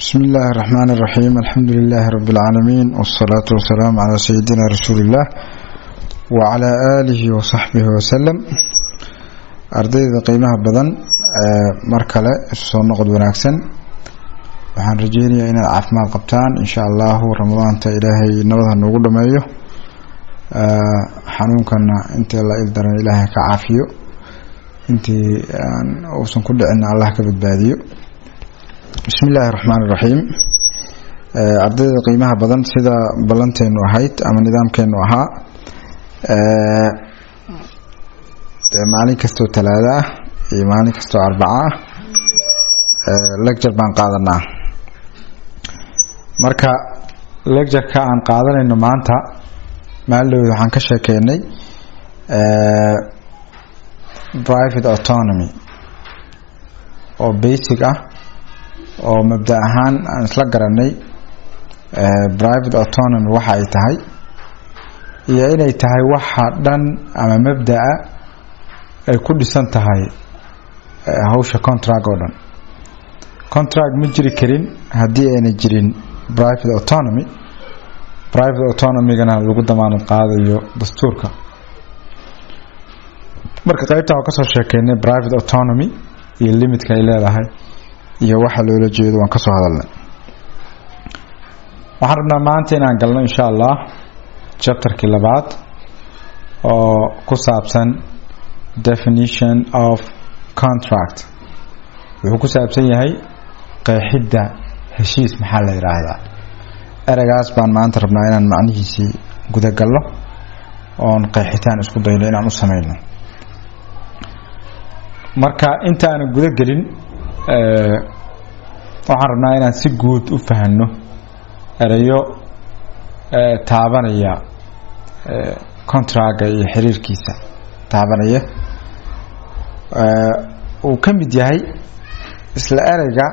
بسم الله الرحمن الرحيم الحمد لله رب العالمين والصلاة والسلام على سيدنا رسول الله وعلى آله وصحبه وسلم أرديد قيمها بدن مركلة الصون نقد وناكسن وحن رجيني إن العفمات قبطان إن شاء الله رمضان تا إلهي نرضها نقول ما أيه حنون كنا أنت الله إلدر إلهي كعافيو أنت أوصن كل أن الله كبدباديو بسم الله الرحمن الرحيم أرديد قيمها بدن سيدا بلانتين وحيت أما نظام كان وها مالي كستو ثلاثة مالي كستو أربعة لكجر بان قادرنا marka lecture-ka aan qaadanayno maanta maalin waxaan ka sheekeynay private autonomy oo basic ah oo mabda ahaan aan isla garanay private autonomy waxa ay tahay iyo inay tahay waxa dhan ama mabda'a ay ku dhisan tahay hawsha contract oo dhan contract ma jiri karin haddii aanay jirin private autonomy gana lagu damaanad qaadayo dastuurka marka qaybta oo ka soo sheekeynay private autonomy iyo limit ka ay leedahay iyo waxa loola jeedo waan ka soo hadalnay waxaan rabnaa maanta inaan galno insha Allah chapter-kii labaad oo ku saabsan definition of contract wuxuu ku saabsan yahay qeexidda heshiis maxaa la yiraahdaa eragaas baan maanta rabnaa inaan macnihiisa guda galno oon qeexitaan isku dayno inaan u sameeyno marka inta aan guda galin waxaan rabnaa inaan si guud u fahanno erayo taabanaya contract iyo xiriirkiisa taabanaya uu ka mid yahay isla erayga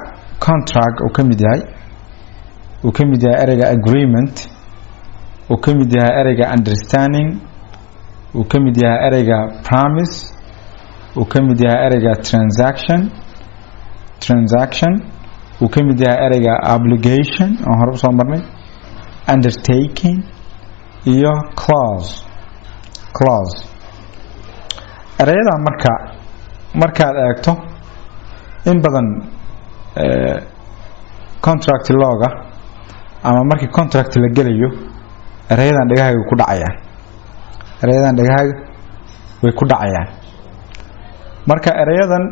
contract uu ka mid yahay erayga agreement uu ka mid yahay erayga understanding uu ka mid yahay erayga promise uu ka mid yahay erayga transaction uu ka mid yahay erayga obligation oo hore soo marnay undertaking iyo clause erayada markaad eegto in badan contract looga ama markii contract la gelayo erayadan dhagahayga way ku dhacayaan marka erayadan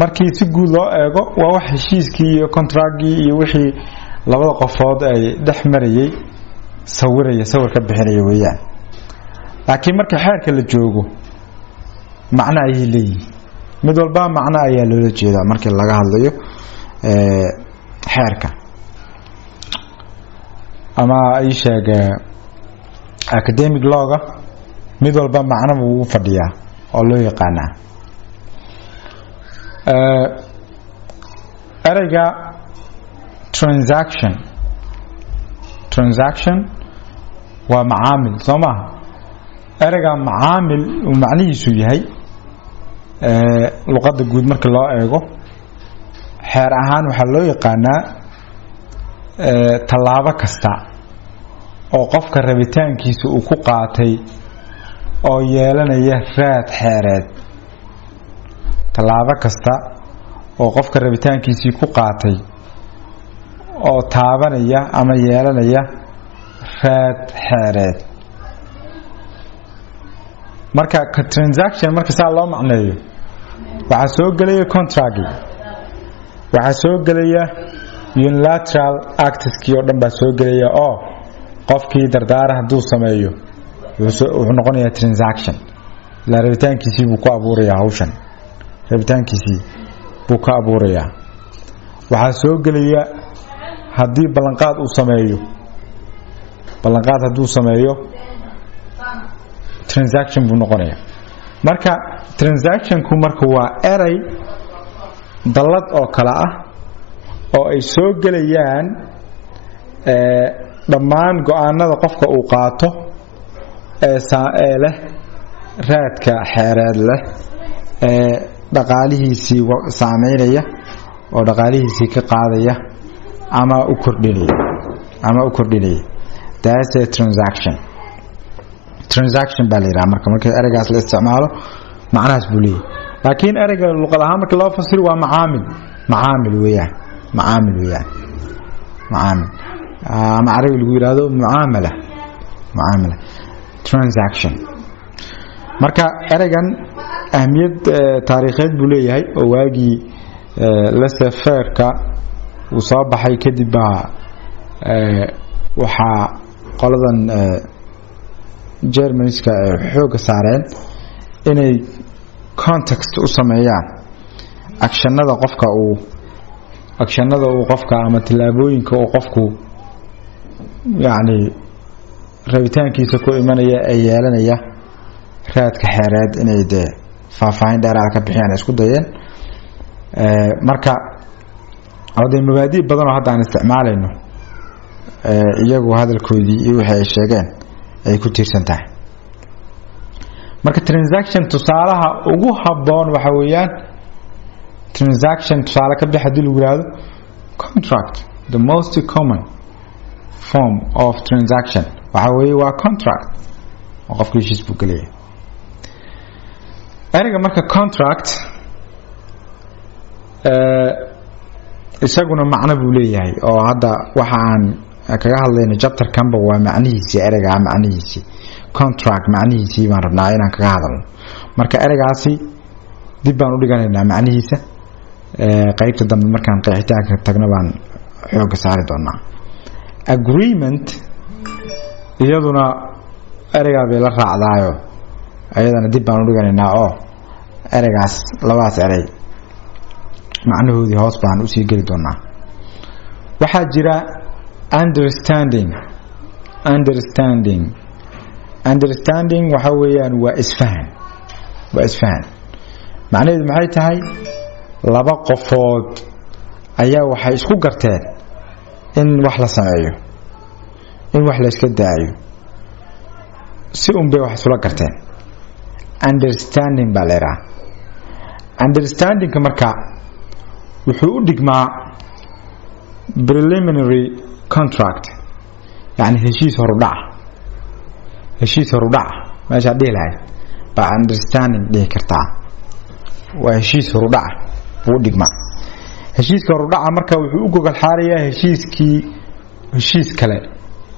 markii si guud loo eego waa wax heshiiskii iyo contractgii iyo wixii labada qofood ay dhex marayay sawir ka bixinaya weeyaan laakiin marka xeerka la joogo macna ay leeyihiin mid walba macna ayaa loola jeedaa markii laga hadlayo xeerka ama ay sheeg academic lawga mid walba macna uu fadhiyaa oo loo yaqaana erayga transaction waa macaamil Soomaa erayga macaamil uu macnihiisu yahay luqadda guud marka loo eego xeer ahaan waxa loo yaqaanaa talaabo kasta oo qofka rabitaankiisa uu ku qaatay oo yeelanaya raad xeereed talaabo kasta oo qofka rabitaankiisa ku qaatay oo taabanaya ama yeelanaya raad xeereed marka transaction marka saa loo macneeyo waxa soo galaya contract waxa soo galaya unilateral acts-kii oo dhan baa soo galaya oo qofkii dardaara haduu sameeyo wuxuu noqonayaa transaction la rabitaankiisii buu ku abuurayaa hawshan rabitaankiisii buu ka abuurayaa waxa soo galaya hadii ballanqaad haduu sameeyo transaction buu noqonayaa marka transactionku marka waa eray dalad oo kala ah oo ay soo galayaan dhammaan go'aanada qofka uu qaato ee leh raadka xeereed leh dhaqaalihiisii saameynaya oo dhaqaalihiisii ka qaadaya ama u kordhinaya that's a transaction baa la yiraahdaa marka ereygaas la isticmaalo macnahaas buu leeyahay laakiin ereyga luqad ahaan marka loo fasiro waa macaamil weeyaan ama carabi lagu yiraahdo muamala transaction marka ereygan ahmiyad taariikheed buu leeyahay oo waagii laissez-faire-ka uu soo baxay kadib baa waxaa qoladan Germaniska xooga saareen inay context u sameeyaan actionada qofka ama tilaabooyinka uu qofku yani rabitaankiisa ku imanaya ay yeelanaya raadka xeereed inay de faahfaahin dheeraad ka bixiyaan isku dayeen marka awday mabaadi badan oo hadda aan isticmaalayno iyagu hadalkoodii iyo waxa ay sheegeen ay ku tiirsan tahay marka transaction tusaalaha ugu haboon waxa weeyaan transaction tusaale ka bixi hadii lagu yiraahdo contract the most common form of transaction waxa weeye waa contract oo qofku heshiis buu galeeyahay ereyga marka contract isaguna macno buu leeyahay oo hadda waxa aan kaga hadlayno chapter kanba waa macnihiisa ereyga macnihiisa contract macnihiisa baan rabnaa inaan kaga hadalno marka ereygaasi dib baan u dhiganaynaa macnihiisa qaybta dambe markaan qeexitaanka tagno baan xoog saari doonaa agreement iyaduna ereyga bay la raacdaayo ayadana dib baan u dhiganaynaa oo ereygaas labadaas erey macnahoodii hoos baan u sii geli doonaa waxaa jira understanding waxa weeyaan waa isfahan macnaheedu maxay tahay laba qofood ayaa waxay isku garteen in wax la sameeyo in wax la iska daayo si bay wax isula garteen understanding baa leeyahay understanding marka wuxuu u dhigmaa preliminary contract yani heshiis horudhac meesha dhilahay ba understanding dhihi kartaa waa heshiis horudhac buu dhigma heshiiska horudhaca marka wuxuu u gogol xaarayaa heshiis kale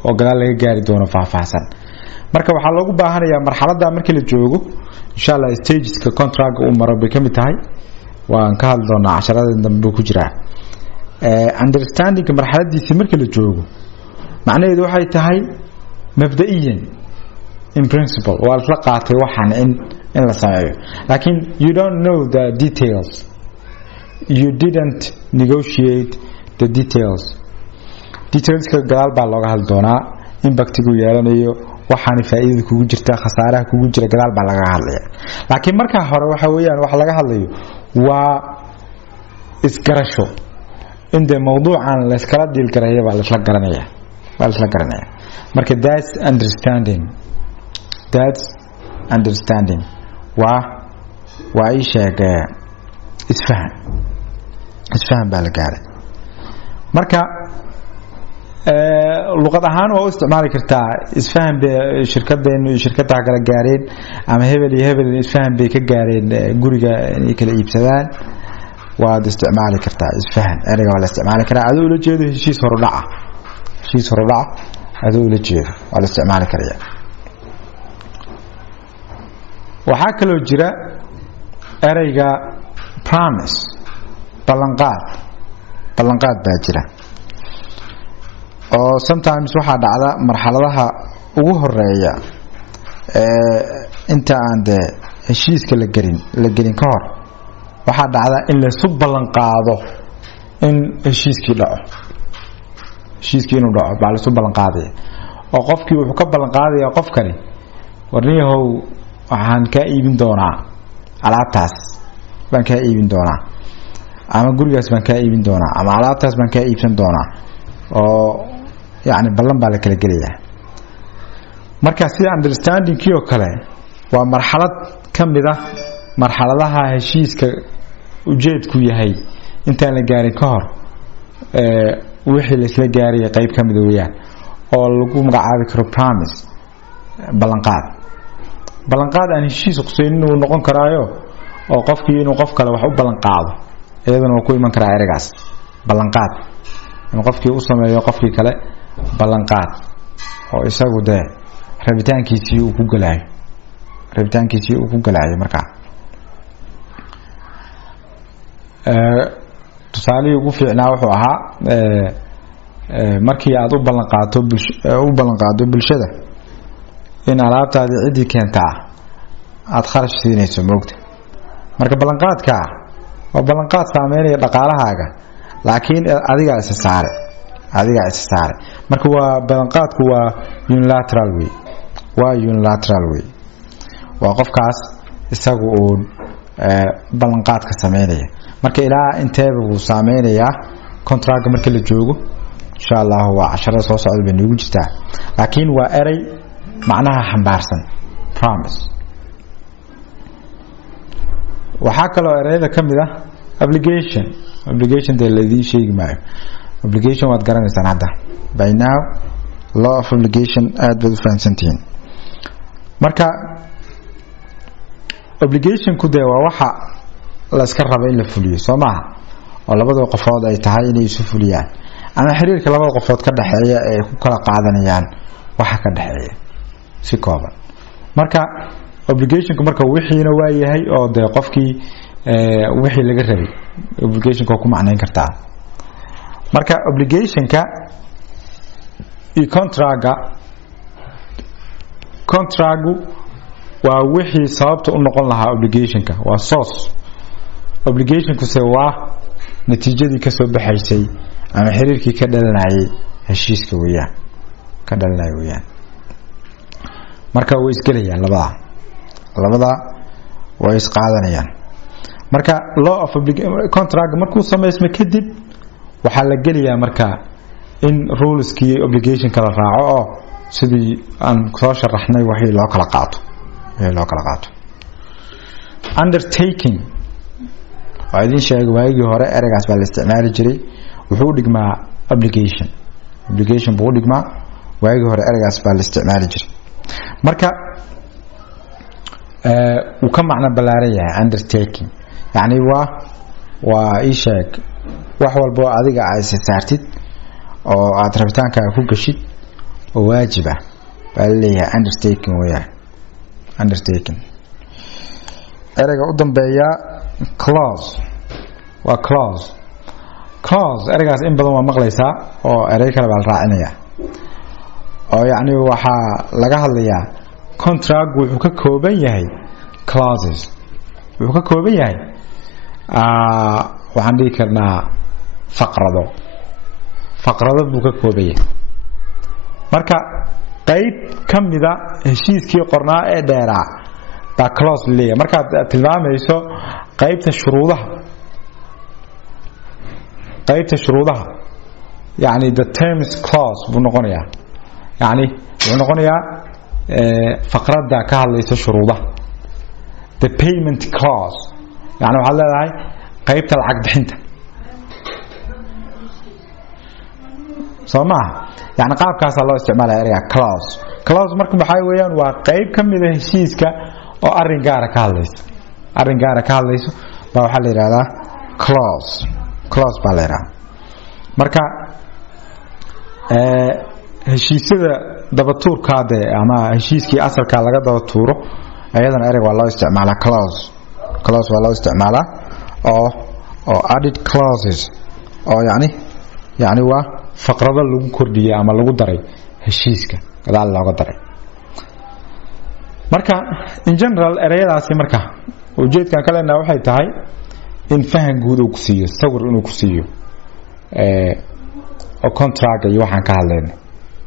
oo gadaal laga gaari doono faahfaahsan marka waxaa loogu baahanayaa marxaladda markii la joogo insha Allah stageska contract uu maro bay kamid tahay waan ka hadli doonaa casharada dambe ku jira understanding marxaladiisa markii la joogo macnaheedu waxay tahay mabda'iyan in principle waa la qaatay waxaan in la sameeyo laakiin you don't know the details you didn't negotiate the detailska gadaal baa looga hadli doonaa impactigu yeelanayo waxaan faa'iido kugu jirta khasaaraha kugu jira gadaal baa laga hadlaya laakiin marka hore waxa weeyaan wax laga hadlayo waa isgarasho inda mawduucan la iskala deal gareeyo baa la isla garanaya marka that's understanding waa ay sheegay isfahan baa la gaaray marka luqad ahaan waa u isticmaali kartaa isfahan bay shirkadeenu iyo shirkadaha kala gaareen ama hebel iyo hebel isfahan bay ka gaareen guriga inay kala iibsadaan waad isticmaali kartaa isfahan ereyga waa la isticmaali karaa adoo ula jeedo heshiis horudhaca adoo ula jeedo waa la isticmaali karaa waxaa kaloo jira ereyga promise ballanqaad baa jira oo sometimes waxaa dhacda marxaladaha ugu horeeya inta aan de heshiiska la gelin ka hor waxaa dhacda in la soo ballan qaado in heshiiskii inuu dhaco baa la soo ballan qaaday oo qofkii wuxuu ka ballan qaadaya qofkani warniyahow waxaan ka iibin doonaa alaabtaas baan ka iibin doonaa ama gurigaas baan ka iibin doonaa ama alaabtaas baan ka iibsan doonaa oo yani ballan baa la kala gelayaa marka sida understanding kii oo kale waa marxalad kamid ah marxaladaha heshiiska ujeedku yahay intaan la gaarin ka hor wixii la isla gaariyay qayb ka mid weeyaan oo lagu magacaabi karo promise ballanqaad aan heshiis qusaynin uu noqon karaayo oo qofkii inuu qof kale wax u ballanqaado iyadana uu ku iman karaa ereygaas ballanqaad in qofkii u sameeyo qofkii kale ballanqaad oo isagu de rabitaankiisii uu ku galaayo markaa tusaalihii ugu fiicnaa wuxuu ahaa markii aad u ballanqaado bulshada in alaabtaadii ciddii keentaa aad kharash siinayso moogta marka ballanqaadka waa ballanqaad saameynaya dhaqaalahaaga laakiin adigaa isa saare marka waa ballanqaadku waa unilateral way waa qofkaas isagu uu ballanqaadka sameynaya marka ilaa inteeba uu saameynayaa contract marka la joogo insha Allah waa 10 soo socda bay nagu jirtaa laakiin waa erey macnaha xambaarsan promise waxa kale oo ereyada kamid ah obligation de ladii sheegi maayo obligation waad garanaysaan hadda by now law of obligation aad baad u fahansantihiin marka obligation ku de waa waxa la iska rabo in la fuliyo Soomaa oo labada qofood ay tahay inay isu fuliyaan ama xiriirka labada qofood ka dhaxeeya ay ku kala qaadanayaan waxa ka dhaxeeya si kooban marka obligation marka wixiina waa yahay oo de qofkii wixii laga rabay obligation ku macnayn kartaa marka obligation ka iyo contract waa wixii sababta u noqon lahaa obligation ka waa source obligation ku waa natiijadii ka soo baxaysay ama xiriirkii ka dhalanayay heshiiska weeyaan marka way isgalayaan labada way isqaadanayaan marka law of contract markuu sameysmo kadib waxa la geliyaa marka in ruleski obligation kala raaco oo sidii aan soo sharaxnay wixii loo kala qaato undertaking idin sheegay waagii hore ereygaas baa la isticmaali jiray wuxuu dhigmaa obligation buu dhigmaa waagii hore ereygaas baa la isticmaali jiray marka uu ka macna balaaran yahay undertaking yani waa ii sheeg wax walba adiga ay saartid oo aad rabitaanka ku gashid oo waajib ah baa leeyahay undertaking weeyaan ereyga u dambeeya clause ereygaas in badan waa maqlaysaa oo erey kale baa la raacinaya oo yani waxa laga hadlayaa contract wuxuu ka kooban yahay clauses wuxuu ka kooban yahay waxaan dhihi karnaa faqrado buu ka kooban yahay marka qayb kamida heshiiskii qornaa ee dheeraa baa clause leeyahay markaad tilmaamayso qaybta shuruudaha yani the terms clause buu noqonayaa yani wuxuu noqonayaa faqradda ka hadlaysa shuruudaha the payment clause yani waxaad leedahay qaybta lacag bixinta soo maaha yani qaabkaasaa loo isticmaalaya ereyga clause marka maxaa weeyaan waa qayb ka mida heshiiska oo arrin gaara ka hadlayso baa waxaa la yidhahdaa clause baa la yidhahdaa marka heshiisyada dabatuurkaade ama heshiiskii asalka laga daba tuuro ayadana ereyga waa loo isticmaalaa clause waa loo isticmaalaa oo added clauses oo yani waa faqrado lagu kordhiyay ama lagu daray heshiiska gadaal looga daray marka in general ereyadaasi marka ujeedkan kalena waxay tahay in fahan guud uu ku siiyo sawir inuu ku siiyo oo contract iyo waxaan ka hadlayno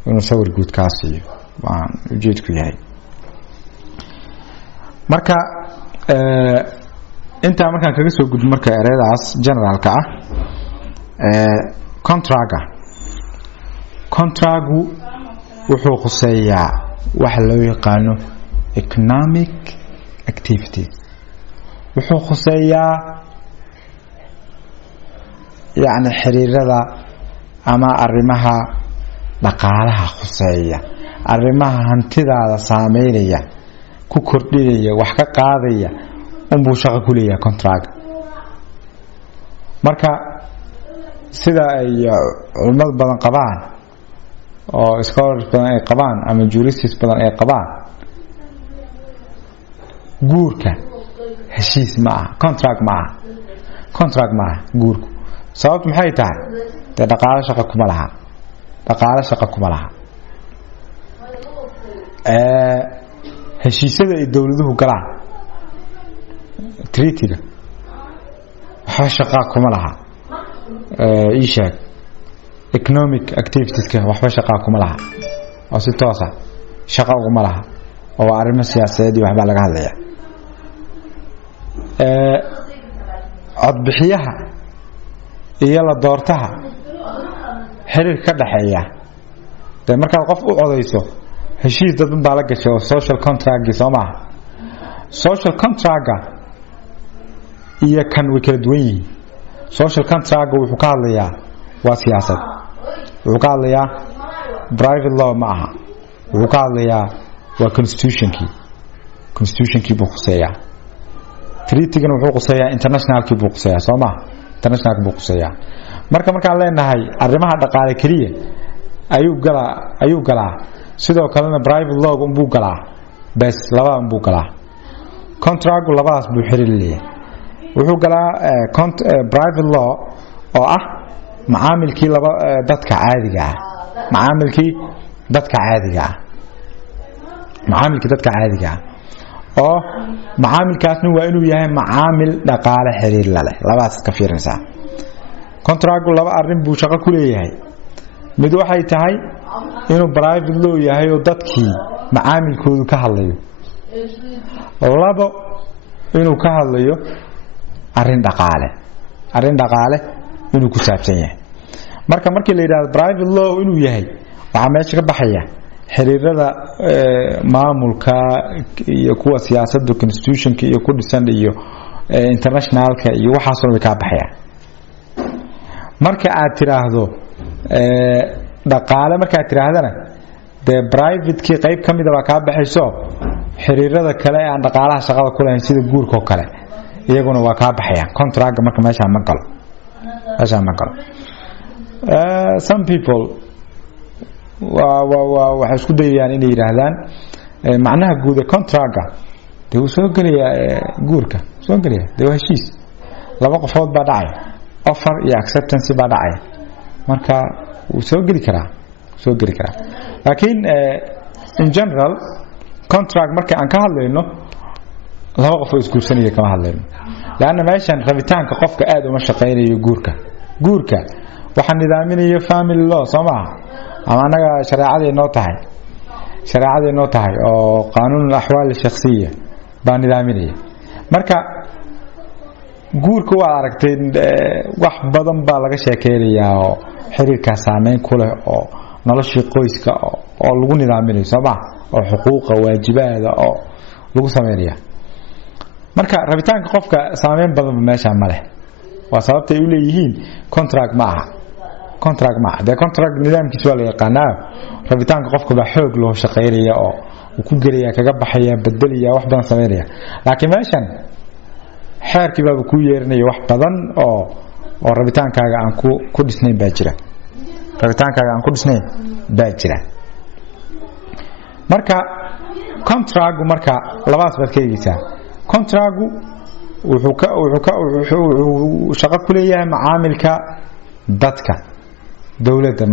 inuu sawir guud ka siiyo waan ujeedku yahay marka inta markaan kaga soo gudbo marka ereyadaas generalka ah contractu wuxuu khuseeyaa waxa loo yaqaano economic activity wuxuu khuseeyaa yani xiriirada ama arrimaha dhaqaalaha khuseeya arrimaha hantidaada saameynaya ku kordhinaya wax ka qaadaya buu shaqo ku leeyahay contract marka sida ay culimada badan qabaan oo scholars badan ay qabaan ama jurists badan ay qabaan guurka heshiis ma aha contract ma aha guurku sababtu maxay tahay dhaqaale shaqo kuma laha heshiisyada ay dawladuhu galaan treaty-ga waxa shaqo kuma laha ishaag economic activitiesska waxba shaqo kuma laha oo si toos ah shaqo kuma laha oo arrimo siyaasadeed iyo waxba laga hadlaya codbixiyaha iyo la doortaha xiriir ka dhaxeeya marka qof u codayso heshiis dad baa la gashay oo social contract Soomaa social contract iyo kan way kala duwan yihiin social contract wuxuu ka hadlayaa waa siyaasad wuxuu ka hadlayaa private law ma aha wuxuu ka hadlayaa waa constitutionkii buu khuseeyaa treaty-gana wuxuu khuseeyaa internationalkii buu khuseeyaa Soomaa internationalkii buu khuseeyaa markaan leenahay arrimaha dhaqaale kaliya ayuu galaa sidoo kalena private law buu galaa bas labada buu galaa contract labadaas buu xiriir leeyahay wuxuu galaa private law oo ah macaamilkii dadka caadiga ah oo macaamilkaasna waa inuu yahay macaamil dhaqaale xiriir la leh labadaas ka fiirinaysaa contract laba arrin buu shaqo ku leeyahay mid waxay tahay inuu private law yahay oo dadkii macaamilkoodu ka hadlayo labo inuu ka hadlayo arrin dhaqaale inuu ku saabsan yahay markii la yiraahdo private law inuu yahay waxa meesha ka baxaya xiriirada maamulka iyo kuwa siyaasadda constitutionka iyo ku dhisan iyo internationalka iyo waxa soo ka baxaya marka aad tiraahdo dhaqaale marka aad tiraahdana private ki qayb kamid ah ka baxayso xiriirada kale aan dhaqaalaha shaqada ku lahayn sida guurka oo kale iyaguna waa ka baxayaan contract marka meesha ma galo some people waxa isku dayayaan inay yiraahdaan macnaha guud ee contract uu soo galaya guurka soo galaya waa heshiis laba qofood baa dhacay offer iyo acceptance baa dhacay marka uu soo gali karaa laakiin in general contract marka aan ka hadlayno laba qof oo isguursanaya kama hadlayno laana meeshan rabitaanka qofka aad uma shaqeynayo guurka waxa nidaaminayo family law Soomaa ama anaga shariicada noo tahay oo qaanuun ahwaal shakhsiya baa nidaaminaya marka guurka waa aragtay wax badan baa laga sheekeeyaa oo xiriirka saameyn ku leh oo nolosha qoyska oo lagu nidaaminayo Soomaa oo xuquuqa waajibaadka oo lagu sameeyaa marka rabitaanka qofka saameyn badan meesha ma leh waa sababta ay u leeyihiin contract ma aha contract nidaamkiisa waa la yaqaanaa rabitaanka qofka baa xoog loo shaqeynaya oo uu ku geliya kaga baxaya bedelaya wax badan sameeyaa laakiin meeshan xeerkii baa ku yeernay wax badan oo rabitaankaaga aan ku dhisnayn baa jira marka contract marka labaas baad ka eegaysaa contract wuxuu shaqo ku leeyahay macaamilka dadka dawladda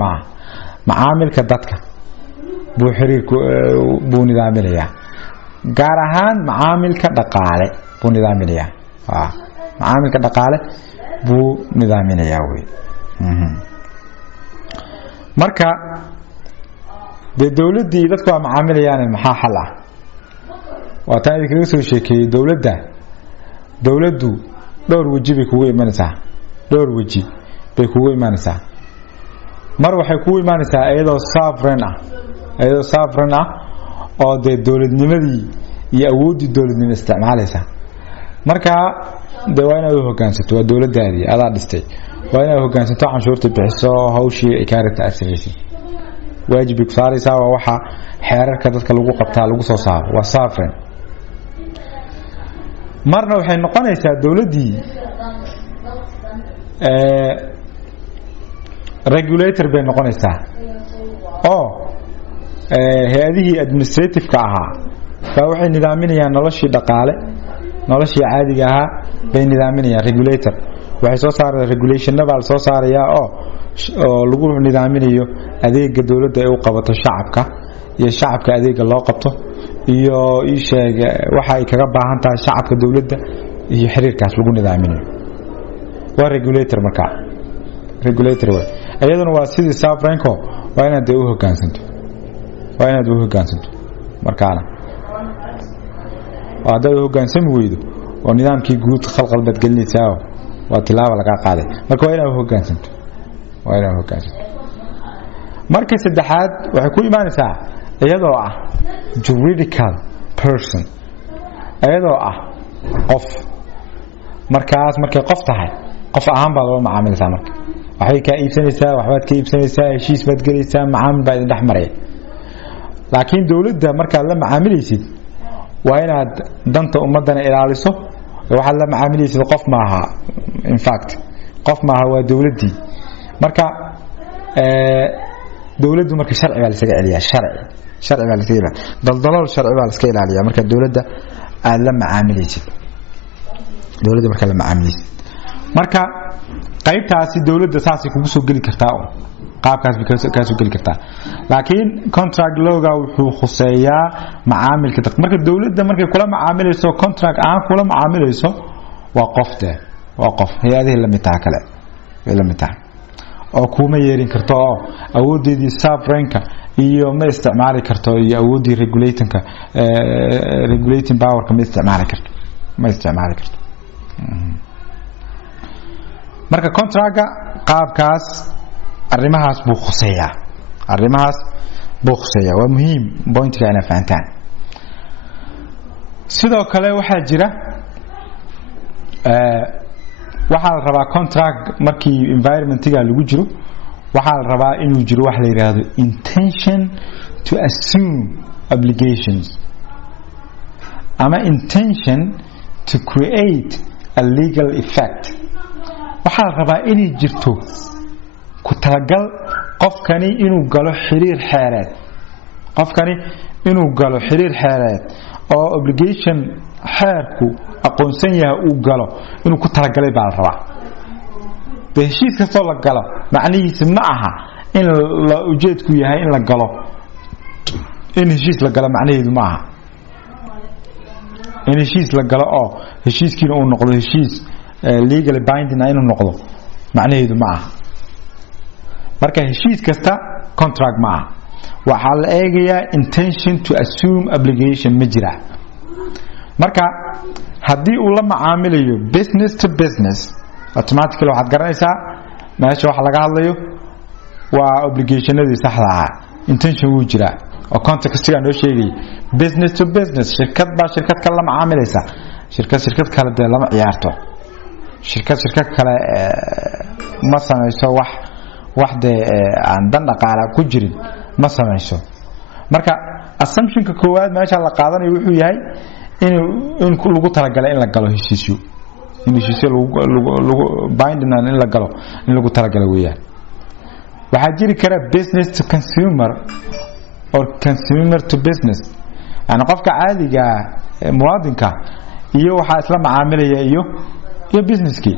macaamilka dadka buu xiriirku buu nidaaminayaa gaar ahaan macaamilka dhaqaale buu nidaaminayaa macaamilka dhaqaale buu nidaaminayaa marka dawladdii dadku waa macaamilayaan maxaa xal ah waa taan idinkaga soo sheekeeyay dawladdu dhowr waji bay kugu imanaysaa mar waxay kugu imanaysaa iyadoo sovereign ah oo dawladnimadii iyo awoodii dawladnimo isticmaalaysa marka waa inaad u hoggaansato waa dawladdaadii adaa dhistay waa inaad hoggaansanto canshuurta bixiso hawshii ay ka rabta asaasay waajib ku saaraysaa waxa xeerarka dadka lagu qabtaa lagu soo saaro waa saafren marna waxay noqonaysaa dawladii regulator bay noqonaysaa oo hay'adihii administrative ka ahaa baa waxay nidaaminayaan noloshii dhaqaale noloshii caadiga ahaa bay nidaaminayaan regulator waxay soo saarayaan regulation baa soo saarayaa oo lagu nidaaminayo adeega dawladda ay u qabato shacabka iyo shacabka adeega loo qabto iyo sheeg waxa ay kaga baahan tahay shacabka dawladda iyo xiriirkaas lagu nidaaminayo waa regulator marka regulator ayaduna waa sidii saafrenko waa inaad u hoggaansanto markaana hadda u hoggaansami weydo oo nidaamkii guud khalqal bad gelinaysaa waa tilaabo laga qaaday marka waa inaad u hoggaansanto marka saddexaad waxay ku imaanaysaa iyadoo ah juridical person iyadoo ah qof markaas markay qof tahay qof ahaan baad loo macaamilaysaa marka waxay ka iibsanaysaa waxbaad ka iibsanaysaa heshiis baad gelaysaa macaamil baa idin dhex maraya laakiin dawladda markaad la macaamilaysid waa inaad danta ummadana ilaaliso waxaad la macaamilaysid qof maaha in fact qof maaha waa dawladdii marka dawladdu marka sharci baa la isaga celiyaa sharci baa la isaga ilaaliyaa daldalool sharci baa la iska ilaaliyaa marka dawladda aad la macaamilaysid marka qaybtaasi dawladda saasi kugu soo gali kartaa oo qaabkaas ka soo gali kartaa laakiin contract lawga wuxuu khuseeyaa macaamilka marka dawladda markay kula macaamilayso contract aan kula macaamilayso waa qof hay'adaha la mid tahay kale way la mid tahay oo kuma yeerin karto oo awoodeedii sovereignka iyo ma isticmaali karto iyo awoodii regulating powerka ma isticmaali karto marka contractka qaabkaas arrimahaas buu khuseeyaa waa muhiim pointiga inaad fahantaan sidoo kale waxaa jira waxaa la rabaa contract markii environmentiga lagu jiro waxaa la rabaa inuu jiro wax la yiraahdo intention to assume obligations ama intention to create a legal effect waxaa la rabaa inay jirto ku talagal qofkani inuu galo xiriir xeereed oo obligation xeerku aqoonsan yahay uu galo inuu ku talagalay baa la rabaa heshiis kastoo la galo macnihiisu ma aha in la ujeedku yahay in la galo in heshiis la galo macnaheedu ma aha in heshiis la galo oo heshiiskiina uu noqdo heshiis legally binding inuu noqdo macnaheedu ma aha marka heshiis kasta contract ma aha waxaa la eegayaa intention to assume obligation ma jira marka haddii uu la macaamilayo business to business automatically waxaad garanaysaa meesha waxa laga hadlayo waa obligationadii saxda ahaa intention wuu jiraa oo contextiga noo sheegay business to business shirkad kale la macaamilaysa shirkad kale dee lama ciyaarto shirkad kale ma samayso wax dee aan dan dhaqaala ku jirin ma samayso marka assumptionka koowaad meesha la qaadanayo wuxuu yahay in lagu talagalay in la galo heshiisyo lagu binding in la galo in lagu talagalay weeyaan waxaa jiri kara business to consumer or consumer to business yani qofka caadiga muwaadinka iyo waxa isla macaamilaya iyo businesskii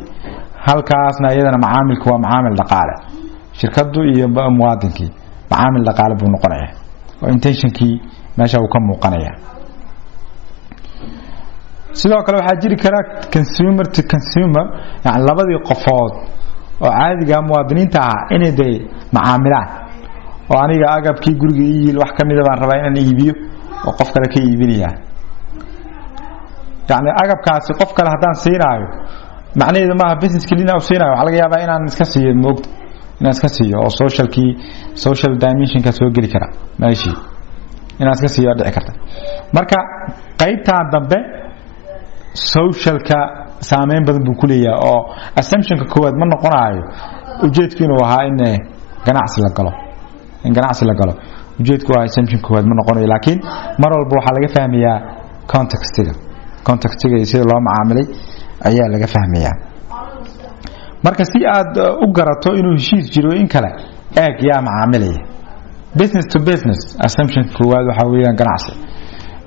halkaasna iyadana macaamilku waa macaamil dhaqaale shirkadu iyo muwaadinkii macaamil dhaqaale buu noqonayaa oo intentionkii meesha uu ka muuqanaya sidoo kale waxaa jiri kara consumer to consumer yani labadii qofood oo caadiga muwaadiniinta ah inay day macaamilaan oo aniga agabkii guriga iil wax kamid baan rabaa inaan iibiyo oo qof kale ka iibinaya yani agabkaasi qof kale hadaan siinaayo macnaheedu ma aha business kaliya oo siinaayo waxa laga yaabaa inaan iska siiyo moogta inaan iska siiyo oo social dimension ka soo gali kara maashi inaan iska siiyo dhici karta marka qaybta dambe socialka saameyn badan buu ku leeyahay oo assumption ka koowaad ma noqonayo ujeedkiinu ahaa in ganacsi la galo ujeedku waa assumption koowaad ma noqonayo laakiin mar walba waxa laga fahmayaa contextiga sida loo macaamilay ayaa laga fahmayaa marka si aad u garato inuu heshiis jiro in kale eeg yaa macaamilaya business to business assumption koowaad waxa weeyaan ganacsi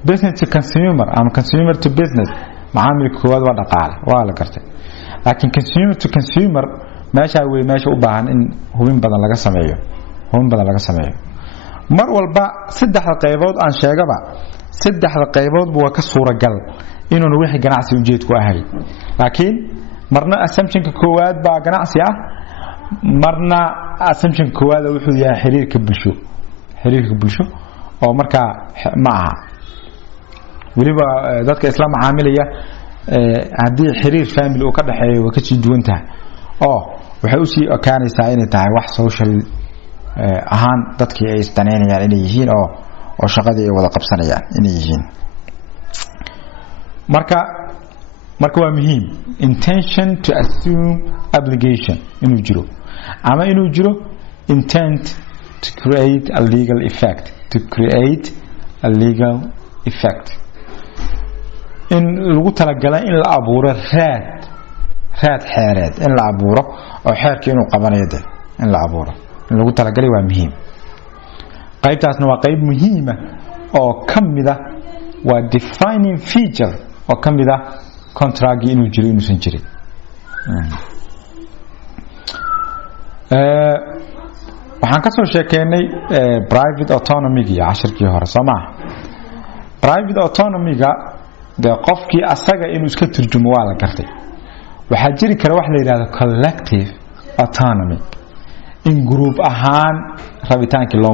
business to consumer ama consumer to business macaamilka koowaad waa dhaqaale waa la gartay laakiin consumer to consumer meesha u baahan in hubin badan laga sameeyo mar walba saddexda qaybood aan sheegaba saddexda qaybood waa ka suuragal inuu wixii ganacsi ujeedku ahay laakiin marna assumption-ka koowaad baa ganacsi ah marna assumption koowaad wuxuu yahay xiriirka bulsho oo marka ma aha waliba dadka islaam macaamilaya hadii xiriir family oo ka dhaxeeyo way ka sii duwan tahay oo waxay u sii okaanaysaa inay tahay wax social ahaan dadkii ay istaneynayaan inay yihiin oo shaqadii ay wada qabsanayaan inay yihiin marka waa muhiim intention to assume obligation inuu jiro ama inuu jiro intent to create a legal effect in lagu talagalay in la abuuro raad xeereed in la abuuro oo xeerkii inuu qabanayo in la abuuro in lagu talagalay waa muhiim qaybtaasna waa qayb muhiima oo kamida waa defining feature oo kamida contract inuu jiro inuusan jirin waxaan ka soo sheekeynay private autonomy iyo casharkii hore Soomaa private autonomy ga de qofkii asaga inuu iska turjumo waa la gartay waxa jiri kara wax la yiraahdo collective autonomy in group ahaan rabitaankii loo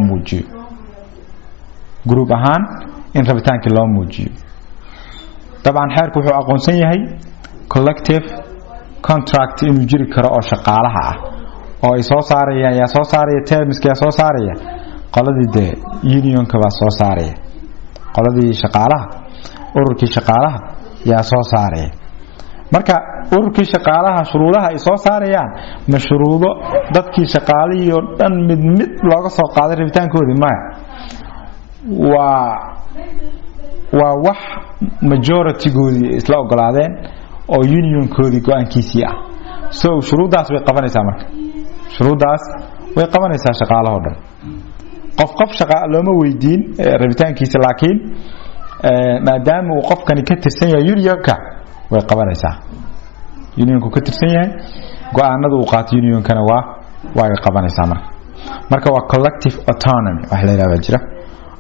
muujiyo طبعا xeerku wuxuu aqoonsan yahay collective contract inuu jiri karo oo shaqaalaha ah oo ay soo saarayaan yaa soo saaraya termska yaa soo saaraya qoladii unionka baa soo saaraya qoladii shaqaalaha ururkii shaqaalaha yaa soo saaraya marka ururkii shaqaalaha shuruudaha ay soo saarayaan mashruudo dadkii shaqaalihii oo dhan mid looga soo qaaday rabitaankoodii ma waa wax majority-goodii isla ogolaadeen oo union-koodii go'aankiisii ah so shuruudaas way qabanaysaa marka shaqaalaha oo dhan qof shaqa looma weydiin rabitaankiisa laakiin maadaama uu qofkani ka tirsan yahay unionka way qabanaysaa unionku ka tirsan yahay go'aanada uu qaato unionkana waa qabanaysaa marka waa collective autonomy wax la yiraahdo jira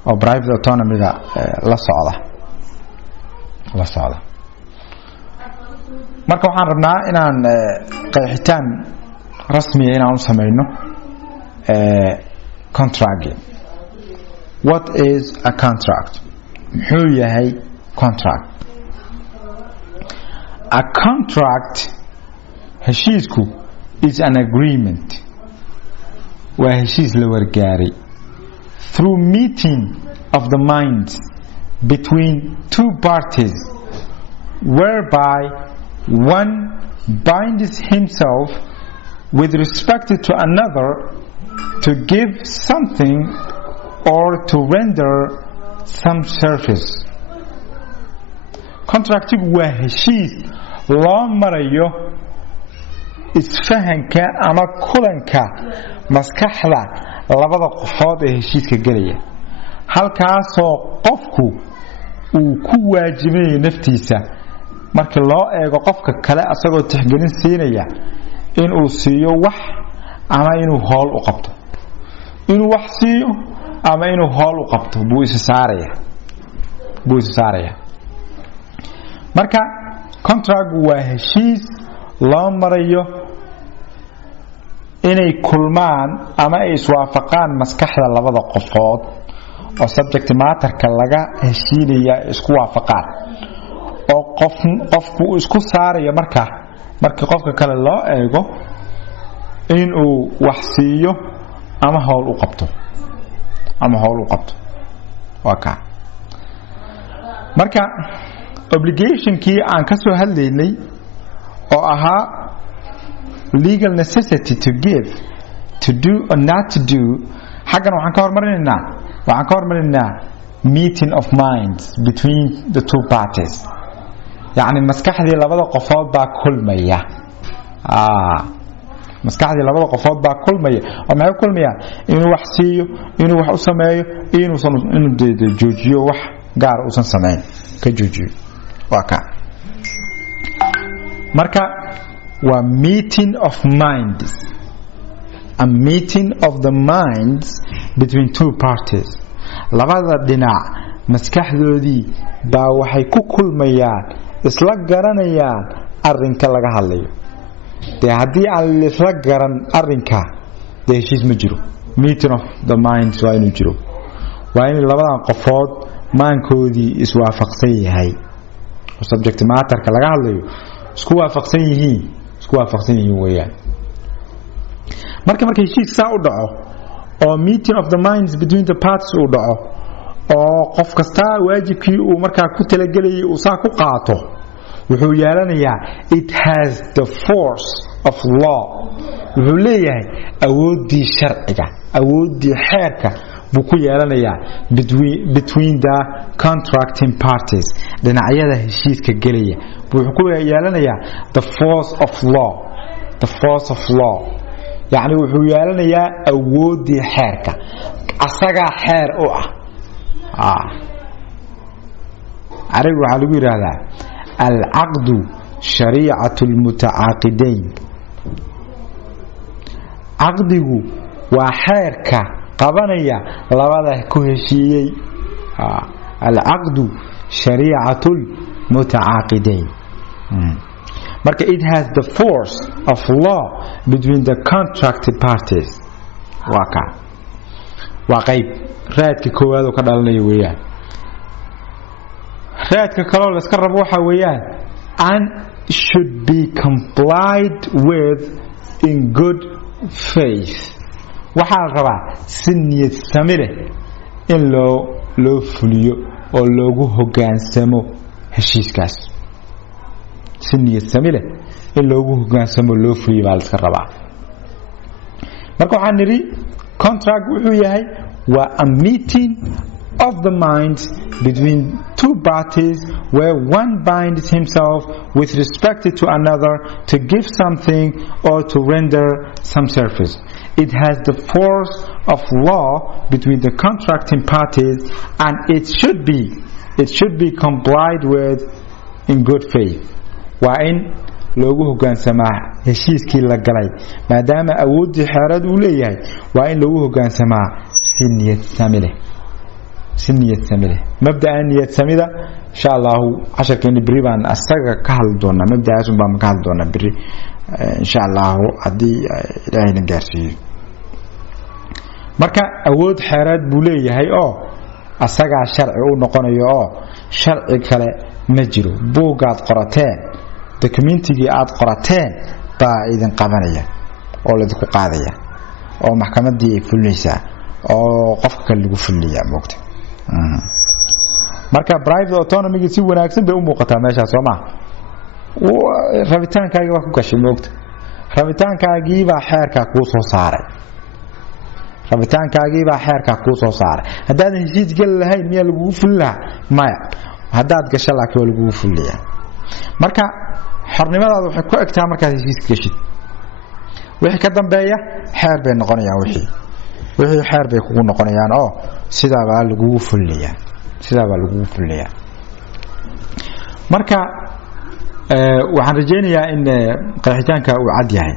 oo private autonomy-ga la socda marka waxaan rabnaa inaan qeexitaan rasmi ah inaan u sameeyno contract. What is a contract? Muxuu yahay contract? A contract heshiisku is an agreement waa heshiis la wargaaray through meeting of the minds between two parties whereby one binds himself with respect to another to give something or to render some service. Contractigu waa heshiis loo marayo isfahanka ama kulanka maskaxda labada qofood ee heshiiska galaya halkaasoo qofku uu ku waajibayo naftiisa marka loo eego qofka kale asagoo tixgelin siinaya in uu siiyo wax ama inuu hool u qabto inuu wax siiyo ama inuu hool u qabto buu isa saaraya marka contract waa heshiis loo marayo inay kulmaan ama ay iswaafaqaan maskaxda labada qofood oo subject matter-ka laga heshiinaya isku waafaqaan oo qofku isku saaraya marka qofka kale loo eego in uu wax siiyo ama howl u qabto waa ka marka obligation-kii aan ka soo hadlaynay oo ahaa legal necessity to give, to do or not to do. xaggan waxaan ka hormarinaynaa meeting of minds between the two parties. يعني maskaxdii labada qofood baa kulmaya. maskaxdii labada qofood baa kulmaya. oo maxay kulmayaan? inuu wax siiyo, inuu wax u sameeyo, inuu joojiyo wax gaar uusan sameyn, ka joojiyo. waa ka marka waa meeting of minds, a meeting of the minds between two parties. labada dhinac maskaxdoodii baa waxay ku kulmayaan, isla garanayaan arrinka laga hadlayo. dee haddii aan isla garan arrinka, dee heshiis ma jiro. meeting of the minds waa inuu jiro, waa in labadan qofood maankoodii iswaafaqsan yahay, subject matterka laga hadlayo isku waafaqsan yihiin weeyaan. marka heshiis saa u dhaco oo meeting of the minds between the parties uu dhaco oo qof kasta waajibkii uu markaa ku talagelayay uu saa ku qaato, wuxuu yeelanayaa it has the force of law. wuxuu leeyahay awoodii sharciga, awoodii xeerka buu ku yeelanayaa between the contracting parties. dhinacyada heshiiska gelaya wuxuu ku yeelanayaa the force of law, the force of law. يعني wuxuu yeelanayaa awoodii xeerka, asaga xeer u ah. arigu waxa lagu yiraahdaa al-aqdu shariicatu al-muta'aqidayn. aqdigu waa xeerka qabanaya labada ku heshiiyay. al-aqdu shariicatu al-muta'aqidayn. marka it has the force of law between the contracted parties. waa qayb raadka koowaad oo ka dhalanaya weeyaan. raadka kale la iska rabo waxa weeyaan and should be complied with in good faith. waxaa la rabaa si niyad sami leh in loo fuliyo oo loogu hogaansamo heshiiskaas. si niyad sami leh in loogu hogaansamo loo fuliyo baa la iska rabaa. marka waxaan nidhi contract wuxuu yahay waa a meeting of the minds between two parties where one binds himself with respect to another to give something or to render some service. It has the force of law between the contracting parties and it should be complied with in good faith. waa in loogu hogaansamaa heshiiskii la galay, maadaama awoodii xeerad uu leeyahay. waa in loogu hogaansamaa si niyad sami leh. mabda'a niyad samida insha Allah casharkeena bari baan asaga ka hadli doonaa. mabda'aas baan ka hadli doonaa bari insha Allah hadii Ilaahayna gaarsiiyo. marka awood xeerad buu leeyahay oo asaga sharci u noqonayo oo sharci kale ma jiro. buugaad qorateen, documentigii aad qorateen baa idin qabanaya oo la idinku qaadaya oo maxkamadii ay fulinaysaa oo qofka kale lagu fuliyaa moogta. marka private autonomy si wanaagsan bay u muuqataa meesha Soomaa. rabitaankaaga wax ku gashay moogta. rabitaankaagii baa xeerka ku soo saaray. haddaad heshiis gal lahayn miyaa lagu fulaa? maya. haddaad gasho laakiin waa lagu fuliyaa. marka xornimadaadu waxay ku egtaa markaad heshiiska gashid. wixii ka dambeeya xeer bay noqonayaan. wixii xeer bay kugu noqonayaan oo sidaa baa lagu fuliyaa. marka waxaan rajaynayaa in qeexitaanka uu cad yahay.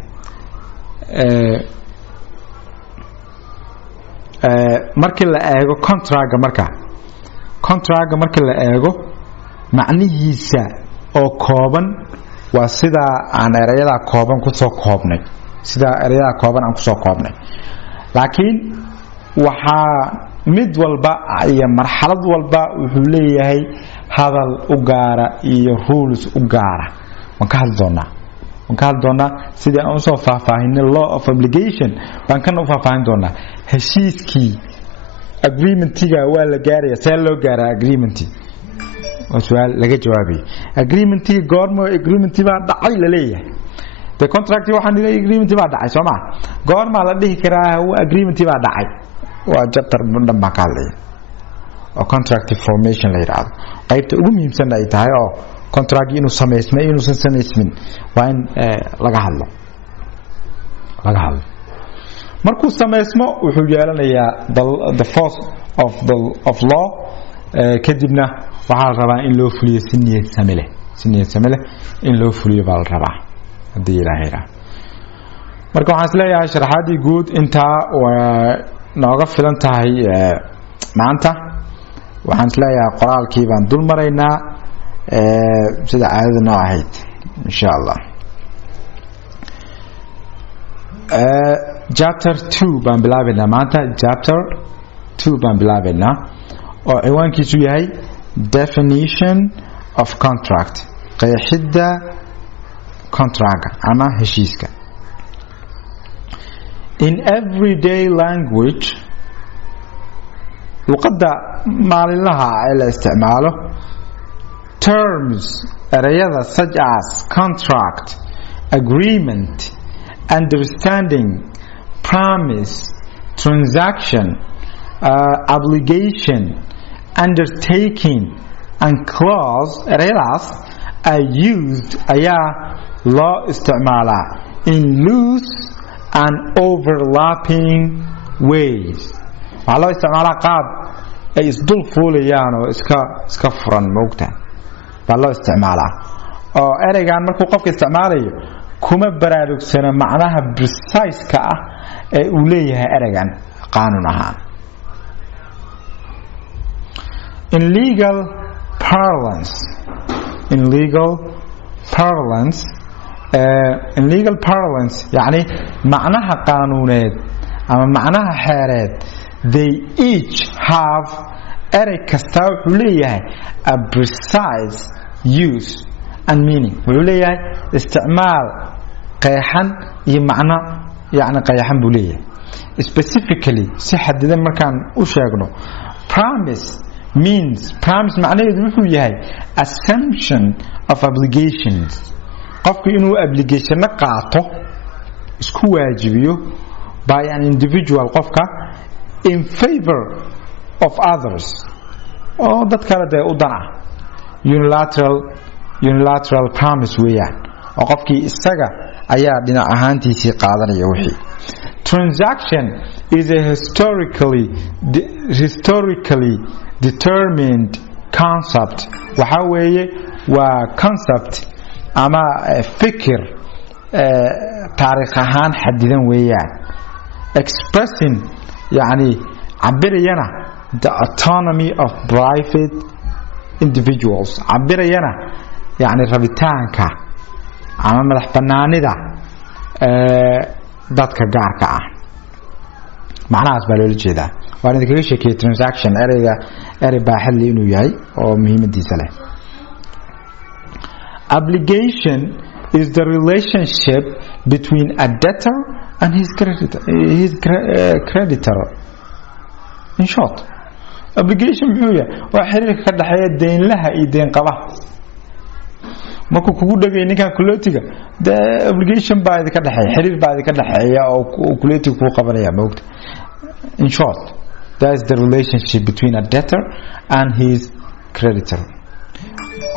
markii la eego contract markii la eego macnihiisa oo kooban waa sida aan erayada kooban ku soo koobnay. laakiin waxa mid walba iyo marxalad walba wuxuu leeyahay hadal u gaara iyo rules u gaara. waan ka hadli doonaa sidii aan soo faahfaahinay law of obligation. waan kan u faahfaahin doonaa heshiiskii agreementiga waa la gaaraya. see loo gaaraa agreementi? وسؤال لقى جوابي agreement قارمو agreement بعد دعي لليه the contract waxaan ilaa agreement baa dhacay Soomaa goorma la dhihi karaa agreement baa dhacay waa chapter dhan baa ka hadlay oo contract formation la yiraahdo qaybta ugu muhiimsan ay tahay oo contract inuu sameysmo inuu san sameysmin waa in laga hadlo markuu sameysmo wuxuu yeelanayaa the force of law kadibna waxa la rabaa in loo fuliyo si niyad samele in loo fuliyo baa la rabaa hadii ilaahayra marka waxaan isleeyahay sharaxaadii guud inta nooga filan tahay maanta waxaan isleeyahay qoraalkii baan dul maraynaa sida caadada noo ahayd insha Allah chapter 2 baan bilaabaynaa maanta chapter 2 baan bilaabaynaa oo ciwaankiisu yahay definition of contract qeexida contract ama heshiiska in everyday language luqadda maalinlaha ee la isticmaalo terms erayada such as contract agreement understanding promise transaction obligation undertaking and clause erayadaas are used ayaa loo isticmaalaa in loose and overlapping ways waxaa loo isticmaalaa qaab ay isdul fuulayaan oo iska furan moogtaan baa loo isticmaalaa oo ereygan markuu qofka isticmaalayo kuma baraarugsana macnaha precise-ka ah ee uu leeyahay ereygan qaanuun ahaan in legal parlance يعني معناها قانونيد أما معناها حيرات they each have erey kasta wuxuu leeyahay a precise use and meaning wuxuu leeyahay isticmaal qeexan iyo macno yani qeexan buu leeyahay specifically si xadidan markaan u sheegno promise macnaheedu wuxuu yahay assumption of obligations qofku inuu obligation qaato isku waajibiyo by an individual qofka in favor of others oo dad kale u dana unilateral promise weeyaan oo qofkii isaga ayaa dhinac ahaantiisii qaadanaya wixii transaction is a historically determined concept waxa weeye waa concept ama fikir taariikh ahaan xadidan weeyaan expressing yani cabirayana the autonomy of private individuals cabirayana yani rabitaanka ama madax banaanida dadka gaarka ah macnahaas baa loola jeedaa waan idinkaga sheekiyay transaction erey baaxad inuu yahay oo muhiimadiisa leh obligation is the relationship between a debtor and his creditor in short obligation muxuu yahay waa xiriirka ka dhaxeeya deynlaha iyo deyn qabaha markuu kugu dhagay ninkan kulootiga the obligation baa idinka dhaxeeya xiriir baa idinka dhaxeeya oo kulootiga ku qabanaya moogta in short that is the relationship between a debtor and his creditor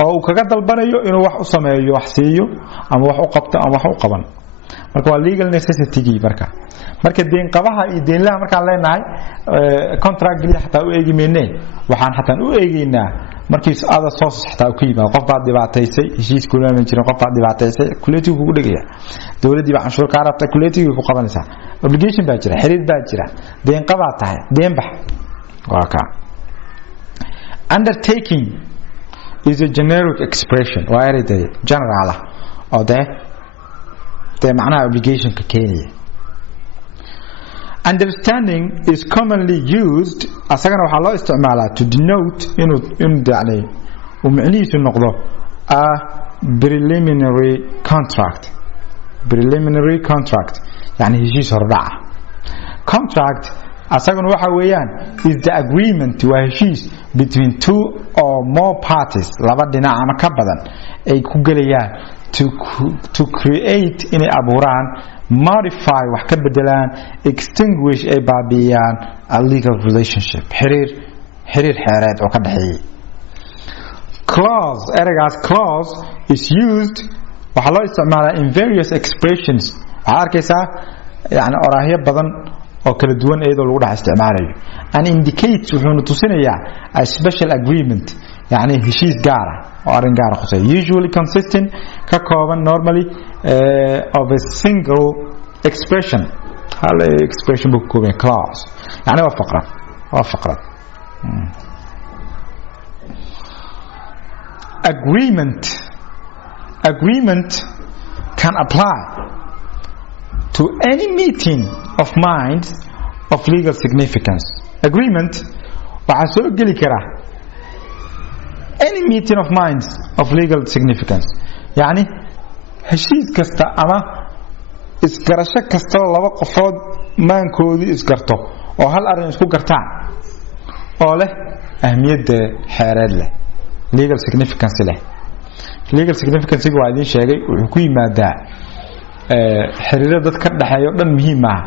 oo kaga dalbanayo inuu wax u sameeyo wax siiyo ama wax u qabto ama wax u qaban marka waa legal necessity marka deyn qabaha iyo deynlaha markaan leenahay contract gali xataa u eegimeynay waxaan xataa u eegeynaa markii other sources xataa u kiiba qof baa dhibaataysay heshiis kulaaman jiray qof baa dhibaataysay kuleetigu kugu dhagaya dawladii baa canshuur ka rabta kuleetigu ku qabanaysa obligation baa jira xiriir baa jira deyn qabaa tahay deyn bax waa ka undertaking is a generic expression waa ereyday general oo de macnaha obligation ka keenaya understanding is commonly used asagana waxaa loo isticmaalaa to denote inuu yani uu macnihiisu noqdo a preliminary contract yani heshiis hordhaca contract asaguna waxa weeyaan is the agreement waa heshiis between two or more parties laba dhinac ama ka badan ay ku galayaan to create inay abuuraan modify wax ka bedelaan extinguish ay baabiyaan a legal relationship xiriir xeereed oo ka dhaxeeyay clause eragaas clause is used waxa loo isticmaalaa in various expressions waxa arkaysaa yani oraahyo badan oo kala duwan iyadoo lagu dhex isticmaalayo and indicates wuxuuna tusinayaa a special agreement yani heshiis gaar ah oo arrin gaar ah khusay usually consisting ka kooban normally of a single expression hal expression buu ka kooban clause yani waa faqrad agreement can apply to any meeting of minds of legal significance. Agreement waxa soo gali kara any meeting of minds of legal significance. Yani heshiis kasta ama isgarasho kasta laba qofood maankoodii isgarto oo hal arrin isku gartaan oo leh ahmiyadda xeereed leh legal significance leh. Legal significance waa idin sheegay wuxuu ku yimaadaa xiriirada dad ka dhaxeeyo dhan muhiim ah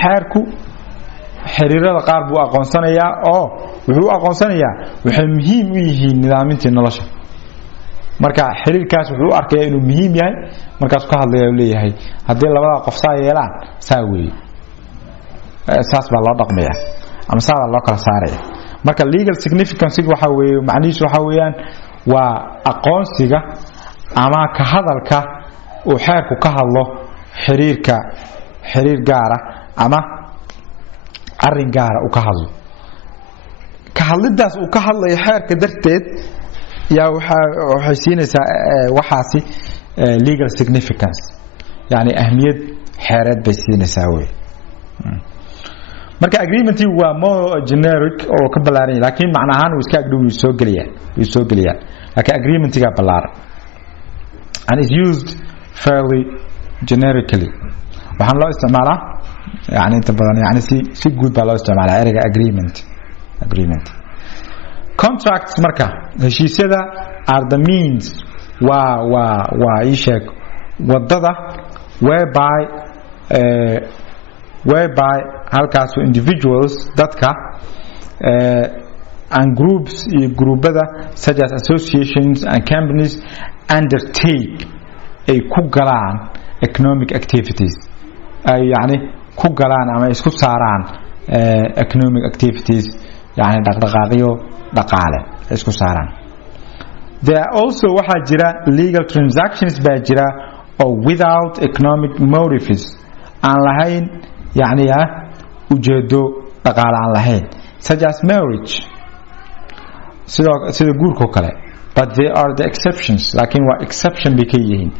xeerku xiriirada qaar buu aqoonsanayaa oo wuxuu aqoonsanayaa waxay muhiim u yihiin nidaaminta nolosha marka xiriirkaas wuxuu arkayaa inuu muhiim yahay markaas ka hadlayaa uu leeyahay hadii labada qof saa yeelaan saa weey saas baa loo dhaqmayaa ama saa loo kala saaraya marka legal significance waxa weeye macnihiisu waxa weeyaan waa aqoonsiga ama ka hadalka oo xeerku ka hadlo xiriir gaar ah ama arrin gaar ah uu ka hadlo ka hadlidaas uu ka hadlayo xeerka darteed yaa waxay siinaysaa waxaasi legal significance yani ahmiyad xeereed bay siinaysaa way marka agreementii waa more generic oo ka balaaran laakiin macna ahaan uu iska agdhow soo galiyaa laakiin agreementiga balaaran and is used fairly generically waxaan loo isticmaalaa yani inta badan yani si guud baa loo isticmaalaa ereyga agreement contracts marka heshiisyada are the means waa isheeg wadada whereby halkaas individuals dadka and groups iyo groupada such as associations and companies undertake ay ku galaan economic activities ay yani ku galaan ama isku saaraan economic activities yani dhaqdhaqaaqyo dhaqaale isku saaraan there also waxa jira legal transactions baa jira or without economic motives aan lahayn yani ujeedo dhaqaale aan lahayn such as marriage sida guurka kale but there are the exceptions laakiin waa exception bay ka yihiin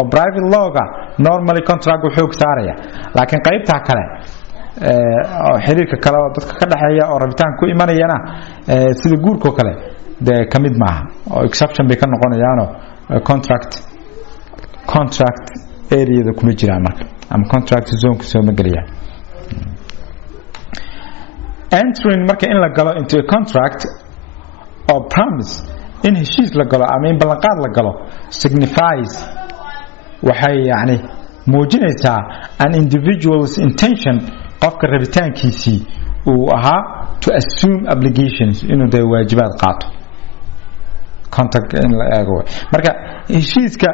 oo private lawga normally contract wuxuu saaraya laakiin qaybta kale xiriirka kale oo dadka ka dhaxeeya oo rabitaan ku imanayana sida guurka kale de kamid maaha oo exception bay ka noqonayaan contract area kuma jiraan marka ama contract zone soo magalaya entering marka in la galo into a contract or promise in heshiis la galo ama in ballanqaad la galo signifies waxay yani muujinaysaa an individual's intention qofka rabitaankiisii uu ahaa to assume obligations inuu de waajibaad qaato contract in la eego marka heshiiska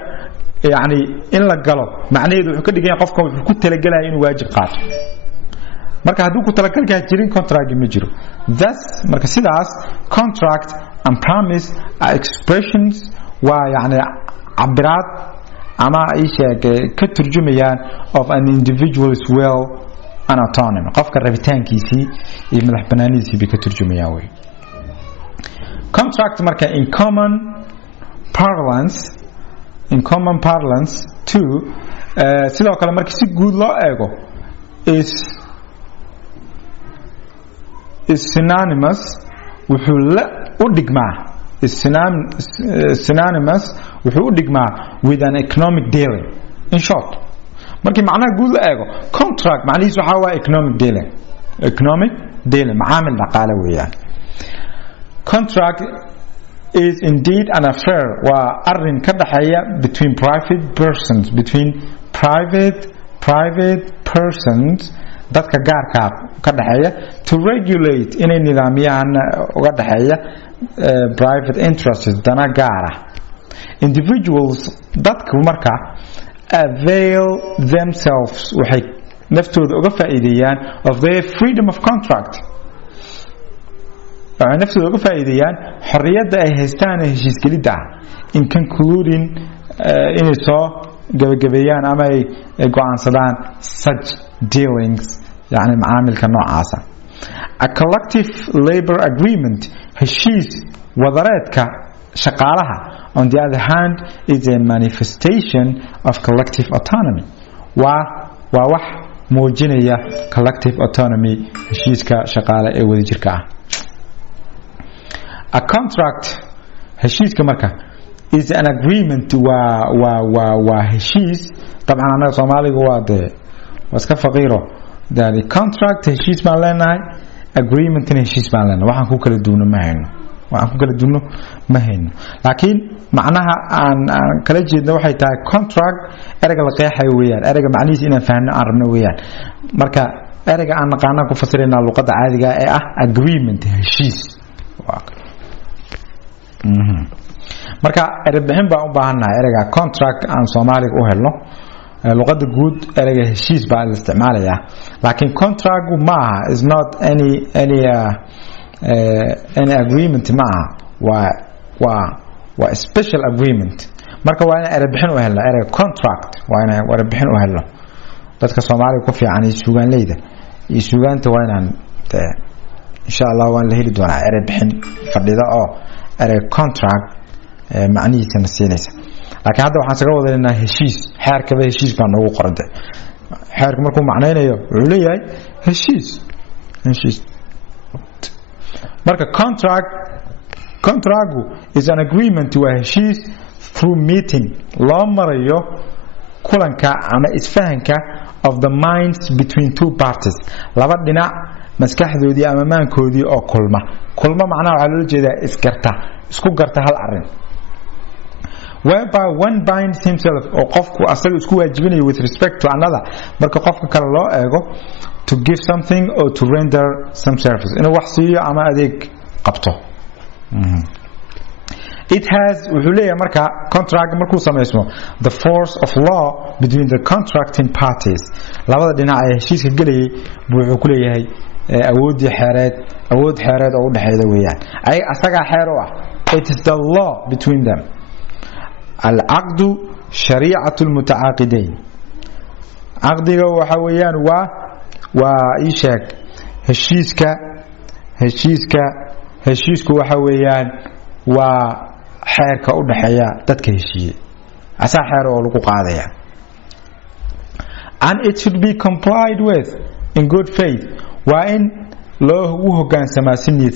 yani in la galo macnaheedu wuxuu ka dhigan qofka wuxuu ku talagalay inuu waajib qaato marka hadduu ku talagalka jirin contract ma jiro thus marka sidaas contract and promise are expressions waa yani cabiraad ama ay sheeg ka turjumayaan of an individual's will and autonomy qofka rabitaankiisii iyo madax banaanidiisii bay ka turjumayaan way contract marka in common parlance too sidoo kale marka si guud loo eego is synonymous wuxuu la u dhigmaa synonymous wuxuu u dhigmaa with an economic dealing in short markii macnaha guud la eego contract macnihiisu waxa waa economic dealing macaamil dhaqaale weeyaan. Contract is indeed an affair waa arrin ka dhaxeeya between private persons dadka gaarka ka dhaxeeya to regulate inay nidaamiyaan uga dhaxeeya private interests dana gaara. Individuals dadku marka avail themselves waxay naftooda uga faa'iideeyaan of their freedom of contract waxay naftooda uga faa'iideeyaan xorriyadda ay haystaan ee heshiisgelidda in concluding inay soo gabagabeeyaan ama ay go'aansadaan such dealings yani macaamilka noocaasa. A collective labor agreement heshiis wadareedka shaqaalaha on the other hand is a manifestation of collective autonomy waa wax muujinaya collective autonomy heshiiska shaqaale ee wadajirka ah. A contract heshiiska marka is an agreement waa heshiis طبعا anaga Soomaaliga waa iska faqiiro dani contract heshiis baan leenahay agreement heshiis baan leenahay waxaan ku kala duuno ma hayno laakiin macnaha aan kala jeedno waxay tahay contract erayga la qeexayo weeyaan erayga macnihiisa inaan fahanno aan rabno weeyaan marka erayga aan naqaana ku fasirina luqadda caadiga ee ah agreement heshiis marka erebixin baan u baahanahay erayga contract aan Soomaaliga u helno luqadda guud erayga heshiis baa la isticmaalayaa laakiin contract maaha is not any agreement maaha waa special agreement marka waa in erebixin u helno erayga contract waa in erebixin u helno dadka Soomaaliga ku fiican iyo suugaanleyda iyo suugaanta waa inaan insha Allah waan la heli doonaa erebixin fadhida oo erayga contract macnihiisa siinaysa laakiin hadda waxaan saga wadaynaa heshiis xeerkaba heshiis baan ugu qorantay xeerku markuu macnaynayo wuxuu leeyahay heshiis marka contract is an agreement waa heshiis through meeting loo marayo kulanka ama isfahanka of the minds between two parties laba dhinac maskaxdoodii ama maankoodii oo kulma macnaha waxaa loola jeedaa isku garta hal arrin whereby one binds himself oo qofku asaga isku waajibinayo with respect to another marka qofka kale loo eego to give something or to render some service inuu wax siiyo ama adeeg qabto. It has wuxuu leeyahay marka contract markuu sameysmo the force of law between the contracting parties labada dhinac ee heshiiska galayay wuxuu ku leeyahay awood xeereed oo u dhaxeeya weeyaan ay asaga xeer u ah it is the law between them. العقد شريعة المتعاقدين عقدiga waxa weeyaan waa ishaq heshiisku waxa weeyaan waa xeerka u dhaxeeya dadka heshiiyay asa xeer oo lagu qaadaya and it should be complied with in good faith waa in loo hoggaansamaa si niyad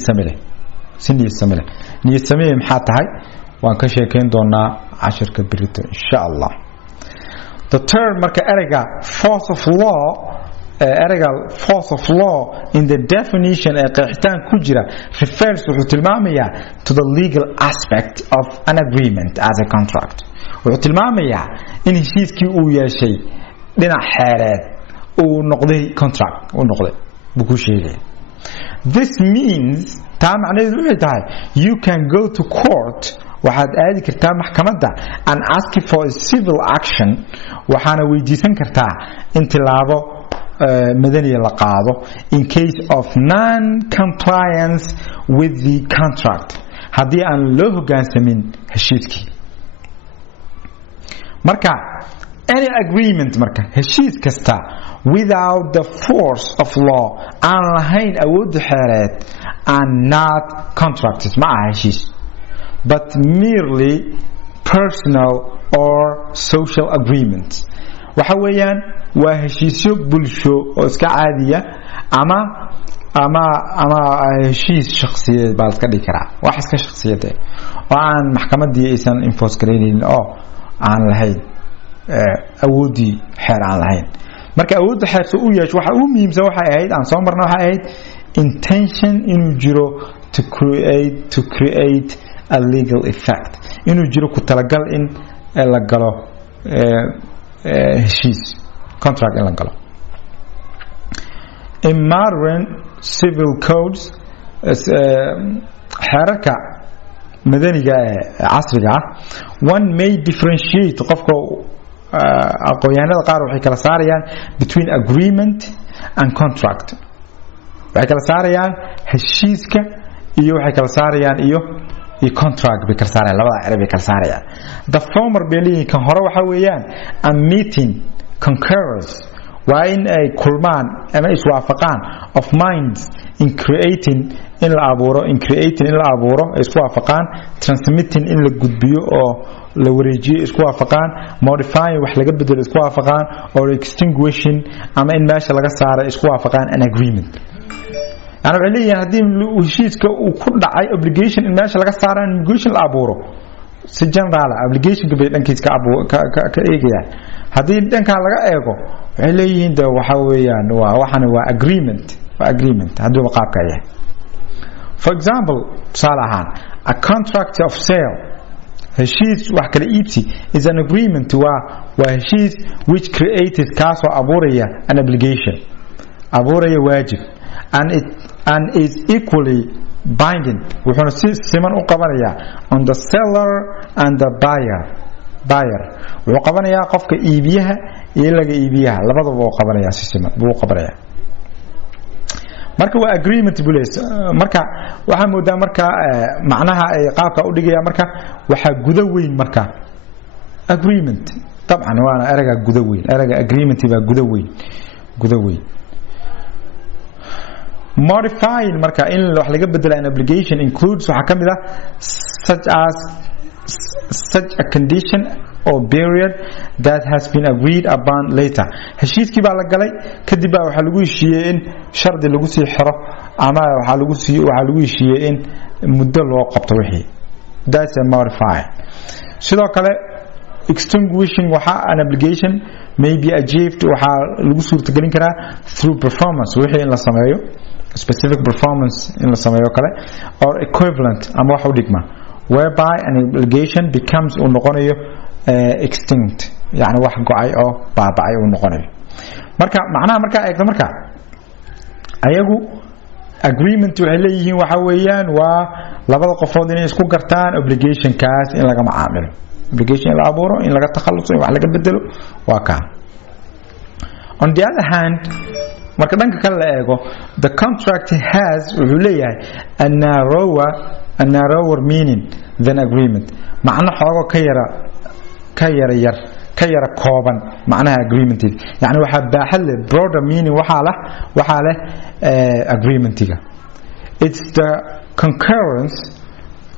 same maxaa tahay waan ka sheekeyn doonaa cashirka birito insha Allah. The term marka erayga force of law in the definition ee qeexitaan ku jira refers wuxuu tilmaamayaa to the legal aspect of an agreement as a contract wuxuu tilmaamayaa in heshiiskii uu yeeshay dhinac xeereed uu noqday contract uu noqday buu ku sheegay. This means taa macnaheedu waxay tahay you can go to court waxaad aadi kartaa maxkamadda and ask for a civil action waxaana weydiisan kartaa in tilaabo madaniya la qaado in case of non-compliance with the contract haddii aan loo hoggaansamin heshiiskii marka any agreement marka heshiis kasta without the force of law aan lahayn awoodda xeereed and not contracts ma aha heshiis but merely personal or social agreements waxa weeyaan waa heshiisyo bulsho oo iska caadiya ama heshiis shakhsiyeed baa iska dhigi karaa wax iska shakhsiyeed oo aan maxkamadii aysan enforce gareynin oo aan lahayn awoodii xeer aan lahayn marka awoodda xeer soo u yeesho waxa uu muhiimsan waxay ahayd aan soo marnay waxay ahayd intention inuu jiro to create a legal effect inuu jiro ku talagal in la galo heshiis contract in la galo. In modern civil codes xeerarka madaniga ee casriga ah one may differentiate qofka aqoonyahanada qaar waxay kala saarayaan between agreement and contract waxay kala saarayaan heshiiska iyo waxay kala saarayaan iyo contract bay kala saarayaan labada erey bay kala saarayaan. The former belief kan hore waxa weeyaan a meeting concurrence waa in ay kulmaan ama iswaafaqaan of minds in creating in la abuuro isku waafaqaan transmitting in la gudbiyo oo la wareejiyo isku waafaqaan modifying wax laga bedelo isku waafaqaan or extinguishing ama in meesha laga saaro isku waafaqaan an agreement. ana waxay leeyahay haddii heshiiska uu ku dhacay obligation in meesha laga saaro obligation la abuuro si general obligation bay dhankiisa ka eegayaan haddii dhanka laga eego waxay leeyihiin de waxa weeyaan waa agreement hadduu qaabka yahay. For example salahan a contract of sale heshiis wax kala iibsi is an agreement waa heshiis which created kaas oo abuuraya an obligation abuuraya waajib and is equally binding wuxuuna si siman u qabanayaa on the seller and the buyer wuxuu qabanayaa qofka iibiyaha iyo laga iibiyaha labadaba uu qabanayaa si siman buu qabanayaa. marka waa agreement buleys marka waxa moodaa marka macnaha ay qaabka u dhigaya marka waxa guda weyn marka agreement طبعا waana eraga guda weyn eraga agreement baa guda weyn. Modifying marka in wax laga bedelo an obligation includes waxa kamid ah such a condition or period that has been agreed upon later heshiiskii baa la galay kadib baa waxa lagu heshiiyay in shardi lagu sii xiro ama waxa lagu heshiiyay in muddo loo qabto wixii that's a modifying. sidoo kale extinguishing waxa an obligation may be achieved waxa lagu suurtagelin karaa through performance wixii in la sameeyo specific performance in la sameeyo kale or equivalent ama wax u dhigma whereby an obligation becomes uu noqonayo extinct yani wax go'ay oo baaba'ay uu noqonayo. marka macnaha marka eegto marka ayagu agreement waxay leeyihiin waxa weeyaan waa labada qofood inay isku gartaan obligation kaas in laga macaamilo obligation la abuuro in laga takhaluso in wax laga bedelo waa ka. On the other hand marka dhanka kale la eego the contract has wuxuu leeyahay a narrower meaning than agreement macna xoogo ka yara kooban macnaha agreement yani waxa baaxad leh broader meaning waxa leh agreementiga. It's the concurrence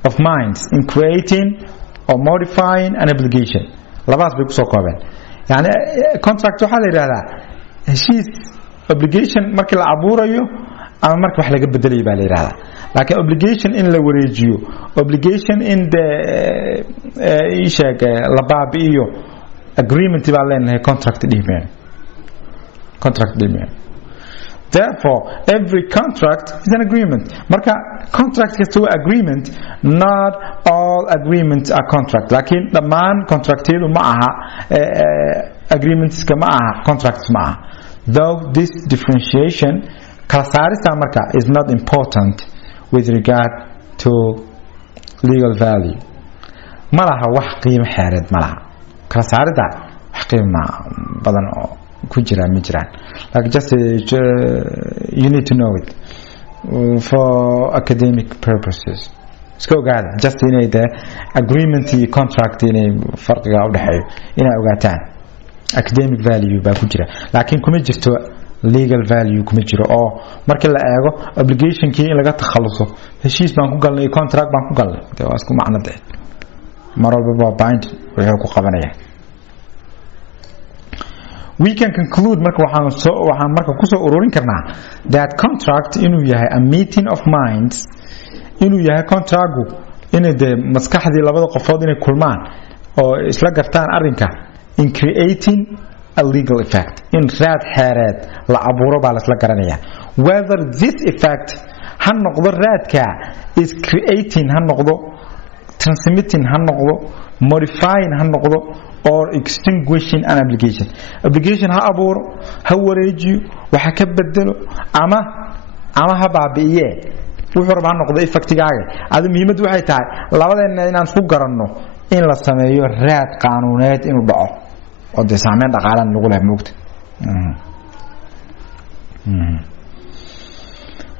of minds in creating or modifying an obligation labaas bay ku soo koobeen yani contract waxa la yiraahdaa heshiis obligation markii la abuurayo ama marka wax laga bedelayo baa la yiraahdaa laakiin obligation in la wareejiyo obligation in the la baabi'iyo agreement baa leenahay contract dhimeen. Therefore every contract is an agreement marka contract kasta waa agreement not all agreements are contract laakiin dhammaan contractyadu ma aha agreements ma aha contracts ma aha. Though this differentiation kala saarista marka is not important with regard to legal value malaha wax qiimo xeereed malaha kala saarida wax qiimo badan oo ku jira ma jiraan like just you need to know it for academic purposes iska ogaada just inay the agreement iyo contract inay farqiga u dhaxeeyo inay ogaataan academic value baa ku jira laakiin kuma jirto legal value kuma jiro oo markii la eego obligationkii in laga takhaluso heshiis baan ku galnay contract baan ku galnay waa isku macnade mar walba bind wuxuu ku qabanaya. We can conclude marka waxaan marka ku soo ururin karnaa that contract inuu yahay a meeting of minds inuu yahay contractu inay de maskaxdii labada qofood inay kulmaan oo isla gartaan arrinka in creating a legal effect in raad xeereed la abuuro baa la isla garanaya whether this effect ha noqdo raadka is creating ha noqdo transmitting ha noqdo modifying ha noqdo or extinguishing an obligation ha abuuro ha wareejiyo waxa ka bedelo ama ha baabi'iye wuxuu rabaa noqdo effectigaaga adu muhiimadu waxay tahay labadeena inaan isku garanno in la sameeyo raad qaanuuneed inuu dhaco oo de saameyn dhaqaale lagu leeyahay moogta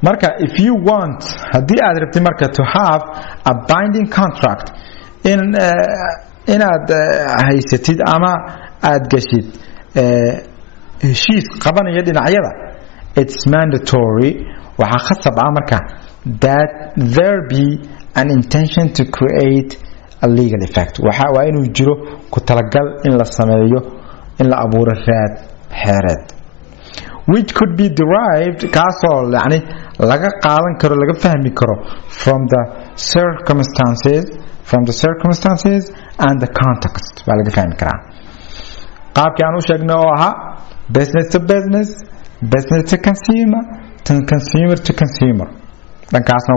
marka if you want hadii aad rabtid marka to have a binding contract inaad haysatid ama aad gashid heshiis qabanaya dhinacyada it's mandatory waxa khasab ah marka that there be an intention to create a legal effect waa inuu jiro ku talagal in la sameeyo in la abuuro raad xeereed which could be derived kaasoo yani laga qaadan karo laga fahmi karo from the circumstances and the context baa laga fahmi karaa qaabkii aan u sheegnay oo ahaa business to business business to consumer to consumer dhankaasna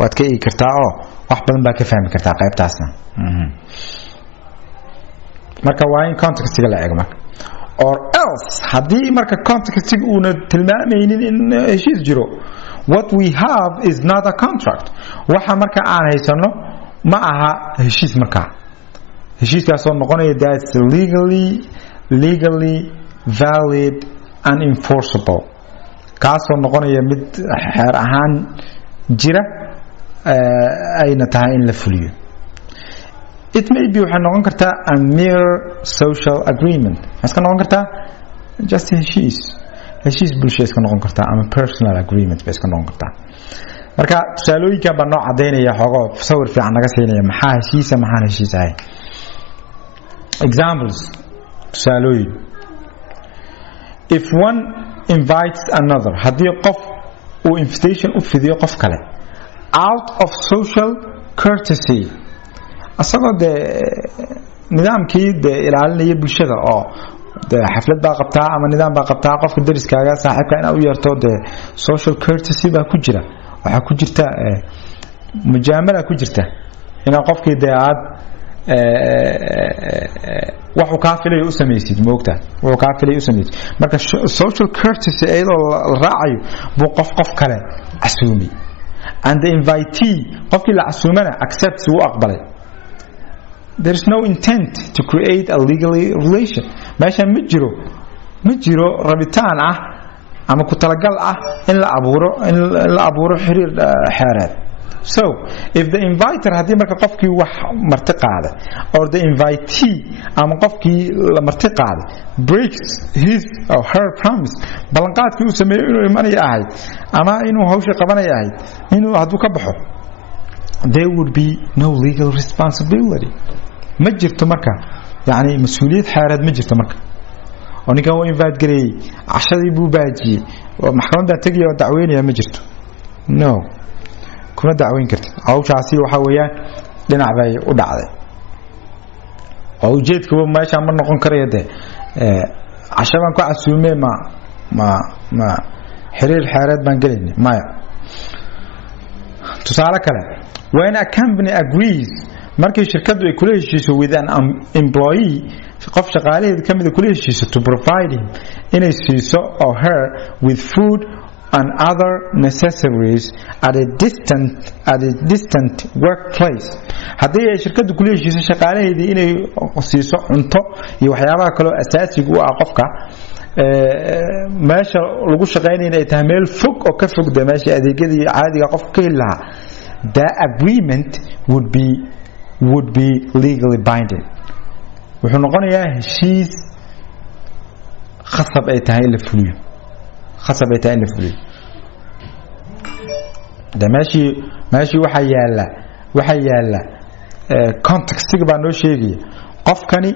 waad ka eegi kartaa oo wax badan baa ka fahmi kartaa qaybtaasna marka waa in contextiga la eego marka or else haddii marka contextiga uuna tilmaamaynin in heshiis jiro what we have is not a contract waxa marka aan haysano ma aha heshiis marka heshiiskaasoo noqonaya that's legally valid and enforceable kaasoo noqonaya mid xeer ahaan jira ayna tahay in la fuliyo it may be waxay noqon kartaa a mere social agreement iska noqon kartaa just heshiis bulsho iska noqon kartaa ama personal agreement bay iska noqon kartaa marka tusaalooyinkan baa noo cadaynaya xoogoo sawir fiican naga siinaya maxaa heshiisa maxaan heshiis ahay examples tusaalooyin if one invites another haddii qof uu invitation u fidiyo qof kale out of social courtesy asagoo de nidaamkii de ilaalinaya bulshada oo de xaflad baa qabtaa ama nidaam baa qabtaa qofka dariskaaga saaxiibka inaad u yeerto de social courtesy baa ku jira waxa ku jirta mujaamala ku jirta ina qofkii de aad wuxuu ka filay u sameeysid moogta wuxuu ka filay u sameeysid marka social courtesy ayadoo la raacayo buu qof kale casuumi and the invitee qofkii la casuumana accepts uu aqbalay there is no intent to create a legal relation meesha ma jiro rabitaan ah ama ku talagal ah in la abuuro xiriir xeereed so if the inviter hadii marka qofkii wax marti qaaday or the invitee ama qofkii la marti qaaday breaks his or her promise balanqaadkii uu sameeyo inuu imanay ahayd ama inuu hawsha qabanay ahayd inuu haduu ka baxo there would be no legal responsibility ma jirto marka yani mas'uuliyad xeereed ma jirto marka oo ninka uu invite gareeyay cashadii buu baajiyay maxkamadda tagay oo dacweynaya ma jirto no kuma dacweyn kartid hawshaasi waxa weeyaan dhinac bay u dhacday oo ujeedkuba meesha ma noqon karayo de cashaban ku casuumay ma xiriir xeereed baan galeynay maya tusaale kale when a company agrees markii shirkadu ay kula heshiiso with an employee qof shaqaalaheed kamid ah kula heshiiso to provide him inay siiso or her with food and other necessaries at a distant workplace haddii ay shirkadu kula heshiiso shaqaalaheedii inay siiso cunto iyo waxyaabaha kale oo asaasiga u ah qofka meesha lagu shaqeynayna ay tahay meel fog oo ka fog de meesha adeegyadii caadiga qofka ka heli lahaa that agreement would be legally binding wuxuu noqonayaa heshiis khasab ay tahay in la fuliyo de meeshii waxa yaala contextiga baa noo sheegaya qofkani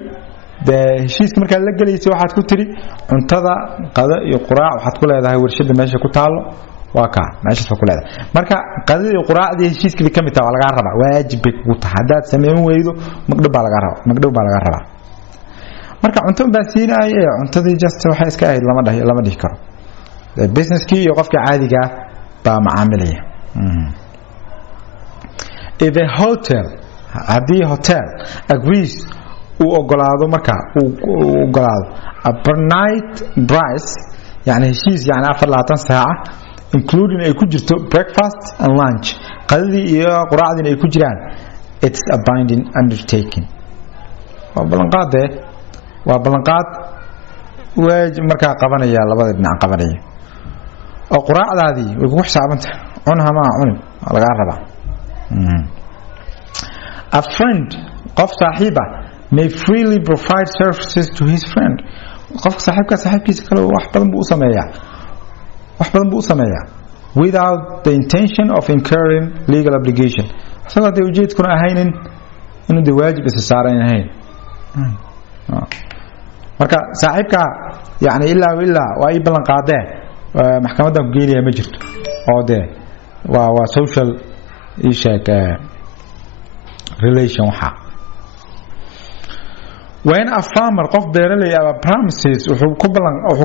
de heshiiska markaa la gelaysay waxaad ku tiri cuntada qada iyo quraac waxaad ku leedahay warshada meesha ku taalo waa ka meesha ku leedahay marka qadada iyo quraacdii heshiiska kamid tahay waa laga rabaa waajib bay kugu tahay hadaad sameyn weydo magdhab baa laga rabaa marka cunto baa siinay cuntadii just waxa iska ahayd lama dhihi karo businesskii iyo qofka caadiga baa macaamilaya if a hotel agrees uu ogolaado marka uu ogolaado a per night price yani heshiis yani 24 saaca including ay ku jirto breakfast and lunch qadadii iyo quraacdii ay ku jiraan it's a binding undertaking waa ballanqaad waaj marka qabanaya labada dhinac qabanaya oo quraacdaadii way ku xisaabantay cunha ma cunin laga rabaa a friend qof saaxiiba may freely provide services to his friend qof saaxiibkiisa kale wax badan buu sameeyaa without the intention of incurring legal obligation asagoo de ujeedkuna ahaynin inuu de waajib isa saaran ahayn marka saaxiibka yani ilaa waa ay ballan qaadeen maxkamadda ku geeliya ma jirto oo de waa social issue relation waxa when a farmer qof beeraley ah promises wuxuu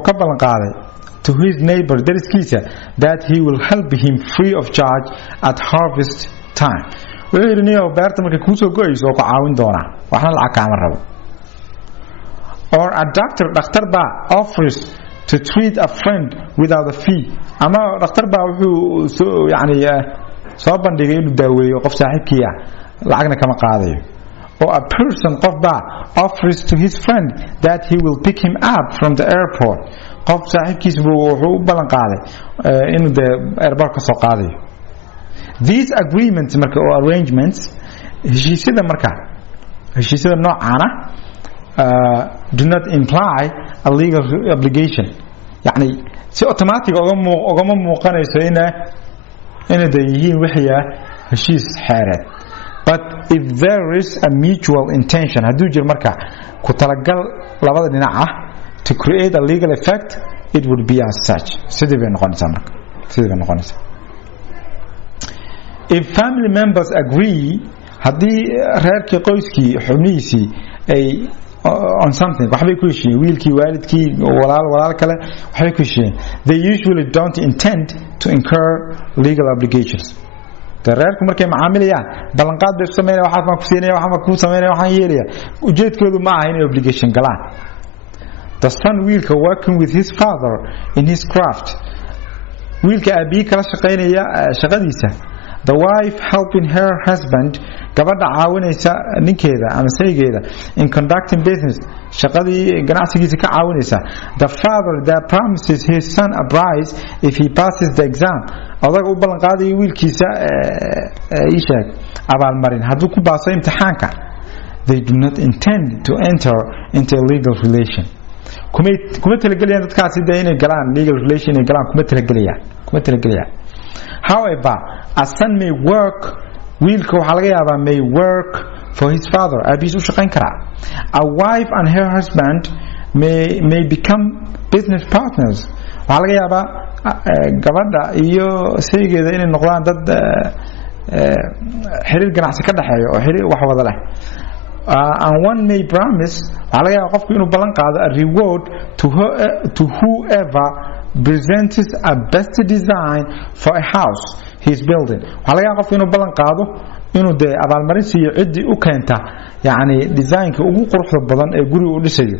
ka ballan qaaday to his neighbor deriskiisa that he will help him free of charge at harvest time wuxuu yidhi niyow beerta markay kuu soo go'ayso oo ku caawin doonaa waxna lacag kaama rabo or a doctor baa offers to treat a friend without a fee ama dhakhtar baa wuxuu yani soo bandhigay inuu daaweeyo qof saaxiibkii ah lacagna kama qaadayo or a person qof baa offers to his friend that he will pick him up from the airport qof saaxiibkiisa wuxuu u ballan qaaday inuu de airport ka soo qaadayo these agreements marka oo arrangements heshiisyada noocaana do not imply a legal obligation yani si automatic ogama muuqanayso inay yihiin wixii heshiis xeereed but if there is a mutual intention haduu jir marka ku talagal labada dhinac ah to create a legal effect it would be as such sidii bay noqonaysaa if family members agree haddii reerkii qoyskii xubnihiisii ay on something waxbay ku heshiiyeen wiilkii waalidkii walaal kale waxbay ku heshiiyeen they usually don't intend to incur legal obligations reerku markay macaamilayaan ballanqaad bay sameeyaan waxa ma ku siinaya waxa ma ku sameeyay waxaan yeelaya ujeedkoodu ma aha inay obligation galaan the son wiilka working with his father in his craft wiilka abi kala shaqeynaya shaqadiisa the wife helping her husband gabadha caawinaysa ninkeeda ama saygeeda in conducting business shaqadii ganacsigiisa ka caawinaysa the father that promises his son a prize if he passes the exam adag u ballan qaaday wiilkiisa ishaag abaalmarin hadduu ku baaso imtixaanka they do not intend to enter into a legal relation kuma talagelayaan dadkaasi inay galaan legal relation inay galaan kuma talagelayaan however a son may work wiilka waxa laga yaabaa may work for his father abis u shaqayn karaa a wife and her husband may become business partners waxa laga yaabaa gabadha iyo saygeeda inay noqdaan dad xiriir ganacsi ka dhaxeeyo oo xiriir wax wada leh and one may promise waxa laga yaabaa qofku inuu ballan qaado a reward to whoever presents a best design for a house he's building waxa laga yaabaa qofku inuu ballan qaado inuu de abaalmarin siiyo cidii u keenta yani designka ugu quruxda badan ee guriga uu dhisayo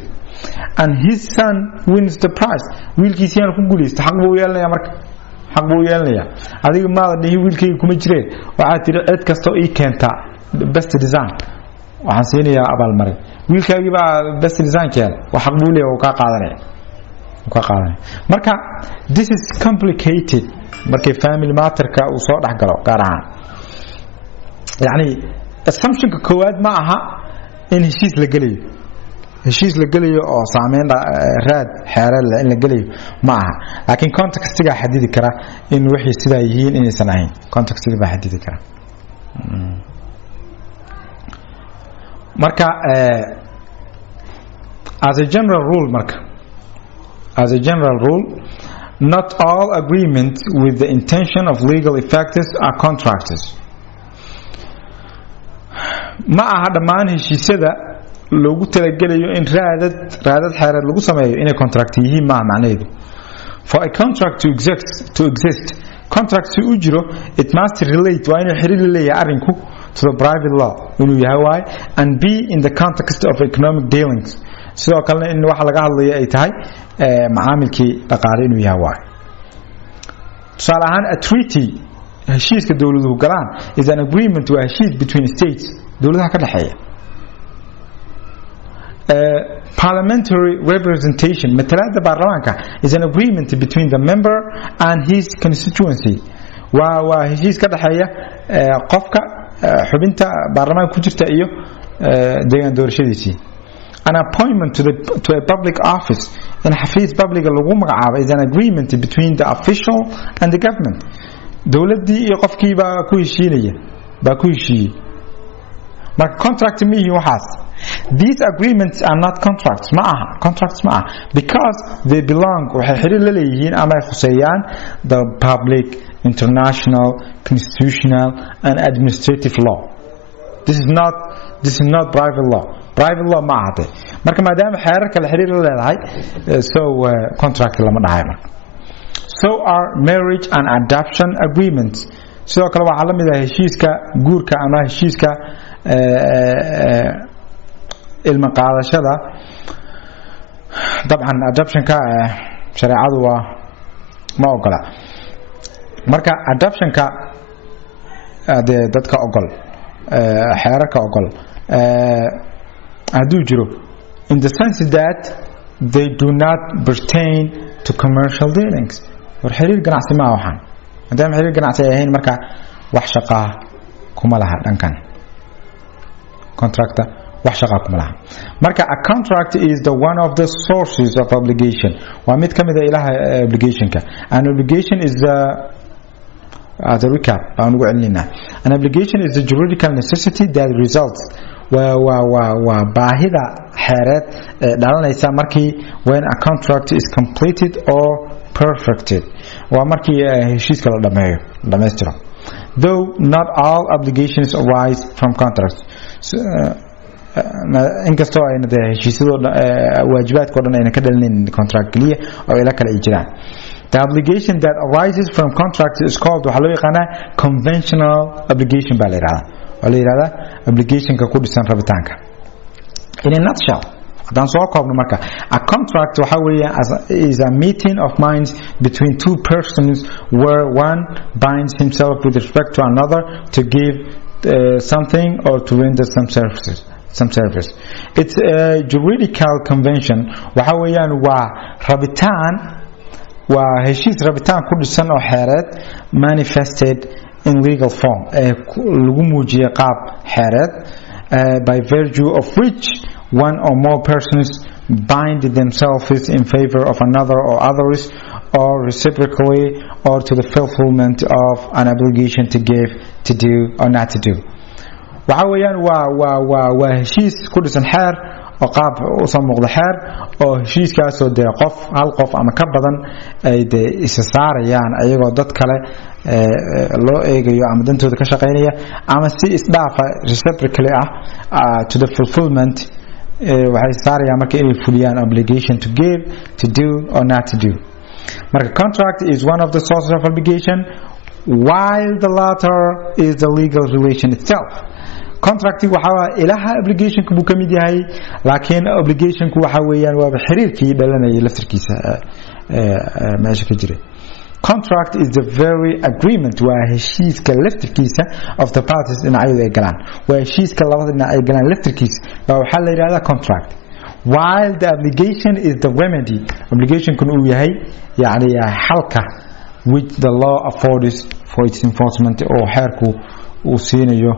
and his son wins the prize wiilkiisana ku guuleysto xaq buu yeelanayaa adiga maada dhihi wiilkayga kuma jireen waxa tiri cid kasto ii keenta best design waxaan siinayaa abaalmarin wiilkayga baa best design keen wax xaq buu leeyahay oo ka qaadanaya marka this is complicated markay family matterka uu soo dhaxgalo gaar ahaan yani assumptionka koowaad ma aha in heshiis la gelayo oo saameyn raad xeerar in la gelayo ma aha laakiin contextiga xadidi kara in wixii sidaa yihiin inaysan ahayn contextiga baa xadidi kara marka as a general rule not all agreements with the intention of legal effects are contracts ma aha dhammaan heshiisyada loogu talagalayo in raadad xeerar lagu sameeyo inay contract yihiin ma macnaheedu for a contract to exist contract si uu jiro it must relate waa inuu xiriir leeyahay arinku to the private law inuu yahay waay and be in the context of economic dealings sidoo kale in waxa laga hadlayo ay tahay macaamilkii dhaqaale inuu yahay waay tusaale ahaan a treaty heshiiska dawladuhu galaan is an agreement waa heshiis between states dawladaha ka dhaxeeya parliamentary representation matalaada baarlamaanka is an agreement between the member and his constituency waa heshiis ka dhaxeeya qofka xubinta baarlamaanka ku jirta iyo deegaan doorashadiisii an appointment to a public office in xafiis public lagu magacaabo is an agreement between the official and the government dawladii iyo qofkii baa ku heshiiyey marka contract mihi waxaas these agreements are not contracts because they belong waxay xiriir la leeyihiin ama ay khuseeyaan the public international constitutional and administrative law this is not private law ma ahate marka maadaama xeerarka la xiriir la leedahay so contract lama dhahay marka so are marriage and adoption agreements sidoo kale waxaa la mid ah heshiiska guurka ama heshiiska ilma qaadashada dabcan adoptionka shareecadu waa ma ogola marka adoptionka dadka ogol xeerarka ogol haduu jiro in the sense that they do not pertain to commercial dealings war xiriir ganacsi ma waxaan hadaan xiriir ganacsi ay ahayn marka wax shaqo kuma laha dhankan contractor wax shaqo kuma laha marka a contract is the one of the sources of obligation waa mid kamid ah ilaha obligationka an obligation is the recap aan ugu celinayna an obligation is the juridical necessity that results waa baahida xeereed dhalanaysa markii when a contract is completed or perfected waa markii heshiiska la dhameystiro though not all obligations arise from contracts inkastoo ayna heshiisyada waajibaadka dhan ayna ka dhalinin contract kaliya oo ila kale ay jiraan the obligation that arises from contract is called waxa loo yaqaanaa conventional obligation baa la yiraahdaa obligationka ku dhisan rabitaanka in a nutshell haddaan soo koobno marka a contract waxa weeye is a meeting of minds between two persons where one binds himself with respect to another to give something or to render some service it's a juridical convention waxa weeyaan waa rabitaan waa heshiis rabitaan ku dhisan oo xeereed manifested in legal form lagu muujiyay qaab xeereed by virtue of which one or more persons bind themselves in favor of another or others or reciprocally or to the fulfillment of an obligation to give, to do or not to do waxa weeyaan waa heshiis ku dhisan xeer oo qaab u soo muuqda xeer oo heshiiskaas oo hal qof ama ka badan ay isa saarayaan ayagoo dad kale loo eegayo ama dantooda ka shaqeynaya ama si isdhaafa reciprocally to the fulfillment waxay saarayaan marka inay fuliyaan obligation to give, to do or not to do marka contract is one of the sources of obligation while the latter is the legal relation itself contract waxa ilaha obligation ku kamid yahay laakiin obligation ku waxa weeyaan waa xiriirkii dhalanayay laftirkiisa meesha ka jiray contract is the very agreement waa heshiiska laftirkiisa of the parties dhinacyada ay galaan waa heshiiska labada dhinac ay galaan laftirkiisa waxa la yiraahdaa contract while the obligation is the remedy obligation kun uu yahay yaani halka which the law affords for its enforcement oo xeerku uu siinayo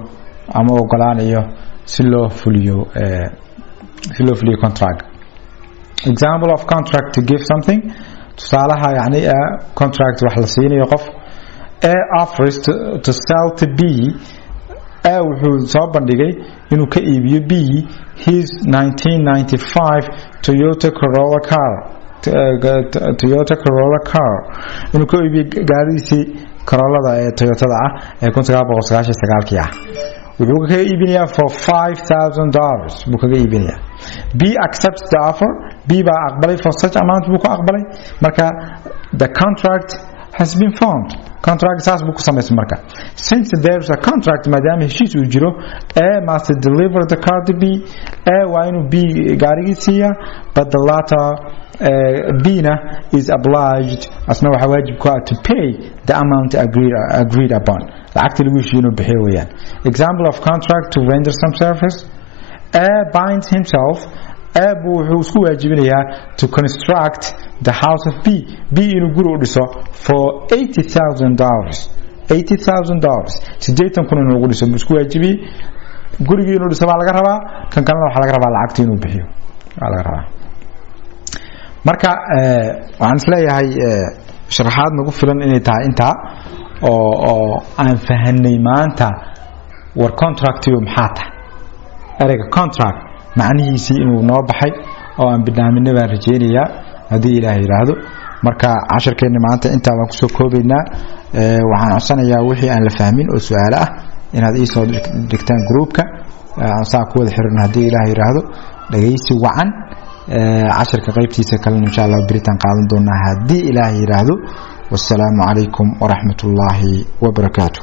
ama ogolaanayo si loo fuliyo contract example of contract to give something tusaalaha yani contract wax la siinayo qof A offers to sell to B A wuxuu soo bandhigay inuu ka iibiyo B his 1995 Toyota Corolla car inuu ka iibiyo gaarigiisii Corollada ee Toyotada ah ee 1999 ah wuxuu kaga iibinayaa for $5,000 buu kaga iibinayaa. B accepts the offer, B baa aqbalay for such amount buu ku aqbalay, marka the contract has been formed. Contract saas buu ku samaysay marka. Since there's a contract, maadaama heshiis uu jiro, A must deliver the car to B, A waa inuu B gaarigii siiya, but the latter B-na is obliged, asna waxa waajib ku ah to pay the amount agreed upon. lacagta lagu heshiiyo inuu bixiyo weeyaan. Example of contract to render some service. A binds himself, A buu wuxuu isku waajibinayaa to construct the house of B, B inuu guri u dhiso for $80,000. $80,000 inuu ugu dhiso buu isku waajibiyey. Gurigii inuu dhiso baa laga rabaa, kan kalena waxaa laga rabaa lacagta inuu bixiyo waa laga rabaa. Marka waxaan isleeyahay sharaxaad nagu filan inay tahay intaa oo aan fahanay maanta war contract iyo maxaa tahay. ereyga contract macnihiisii inuu noo baxay oo aan barnaamijna baan rajeynayaa haddii Ilaahay yiraahdo. marka casharkeena maanta intaa waan kusoo koobaynaa. waxaan codsanayaa wixii aan la fahmin oo su'aalo ah inaad ii soo dhigtaan groupka aan saa ku wada xiran haddii Ilaahay yiraahdo. dhageysi wacan casharka qaybtiisa kale insha Allah baritaan qaadan doonaa haddii Ilaahay yiraahdo. والسلام عليكم ورحمة الله وبركاته.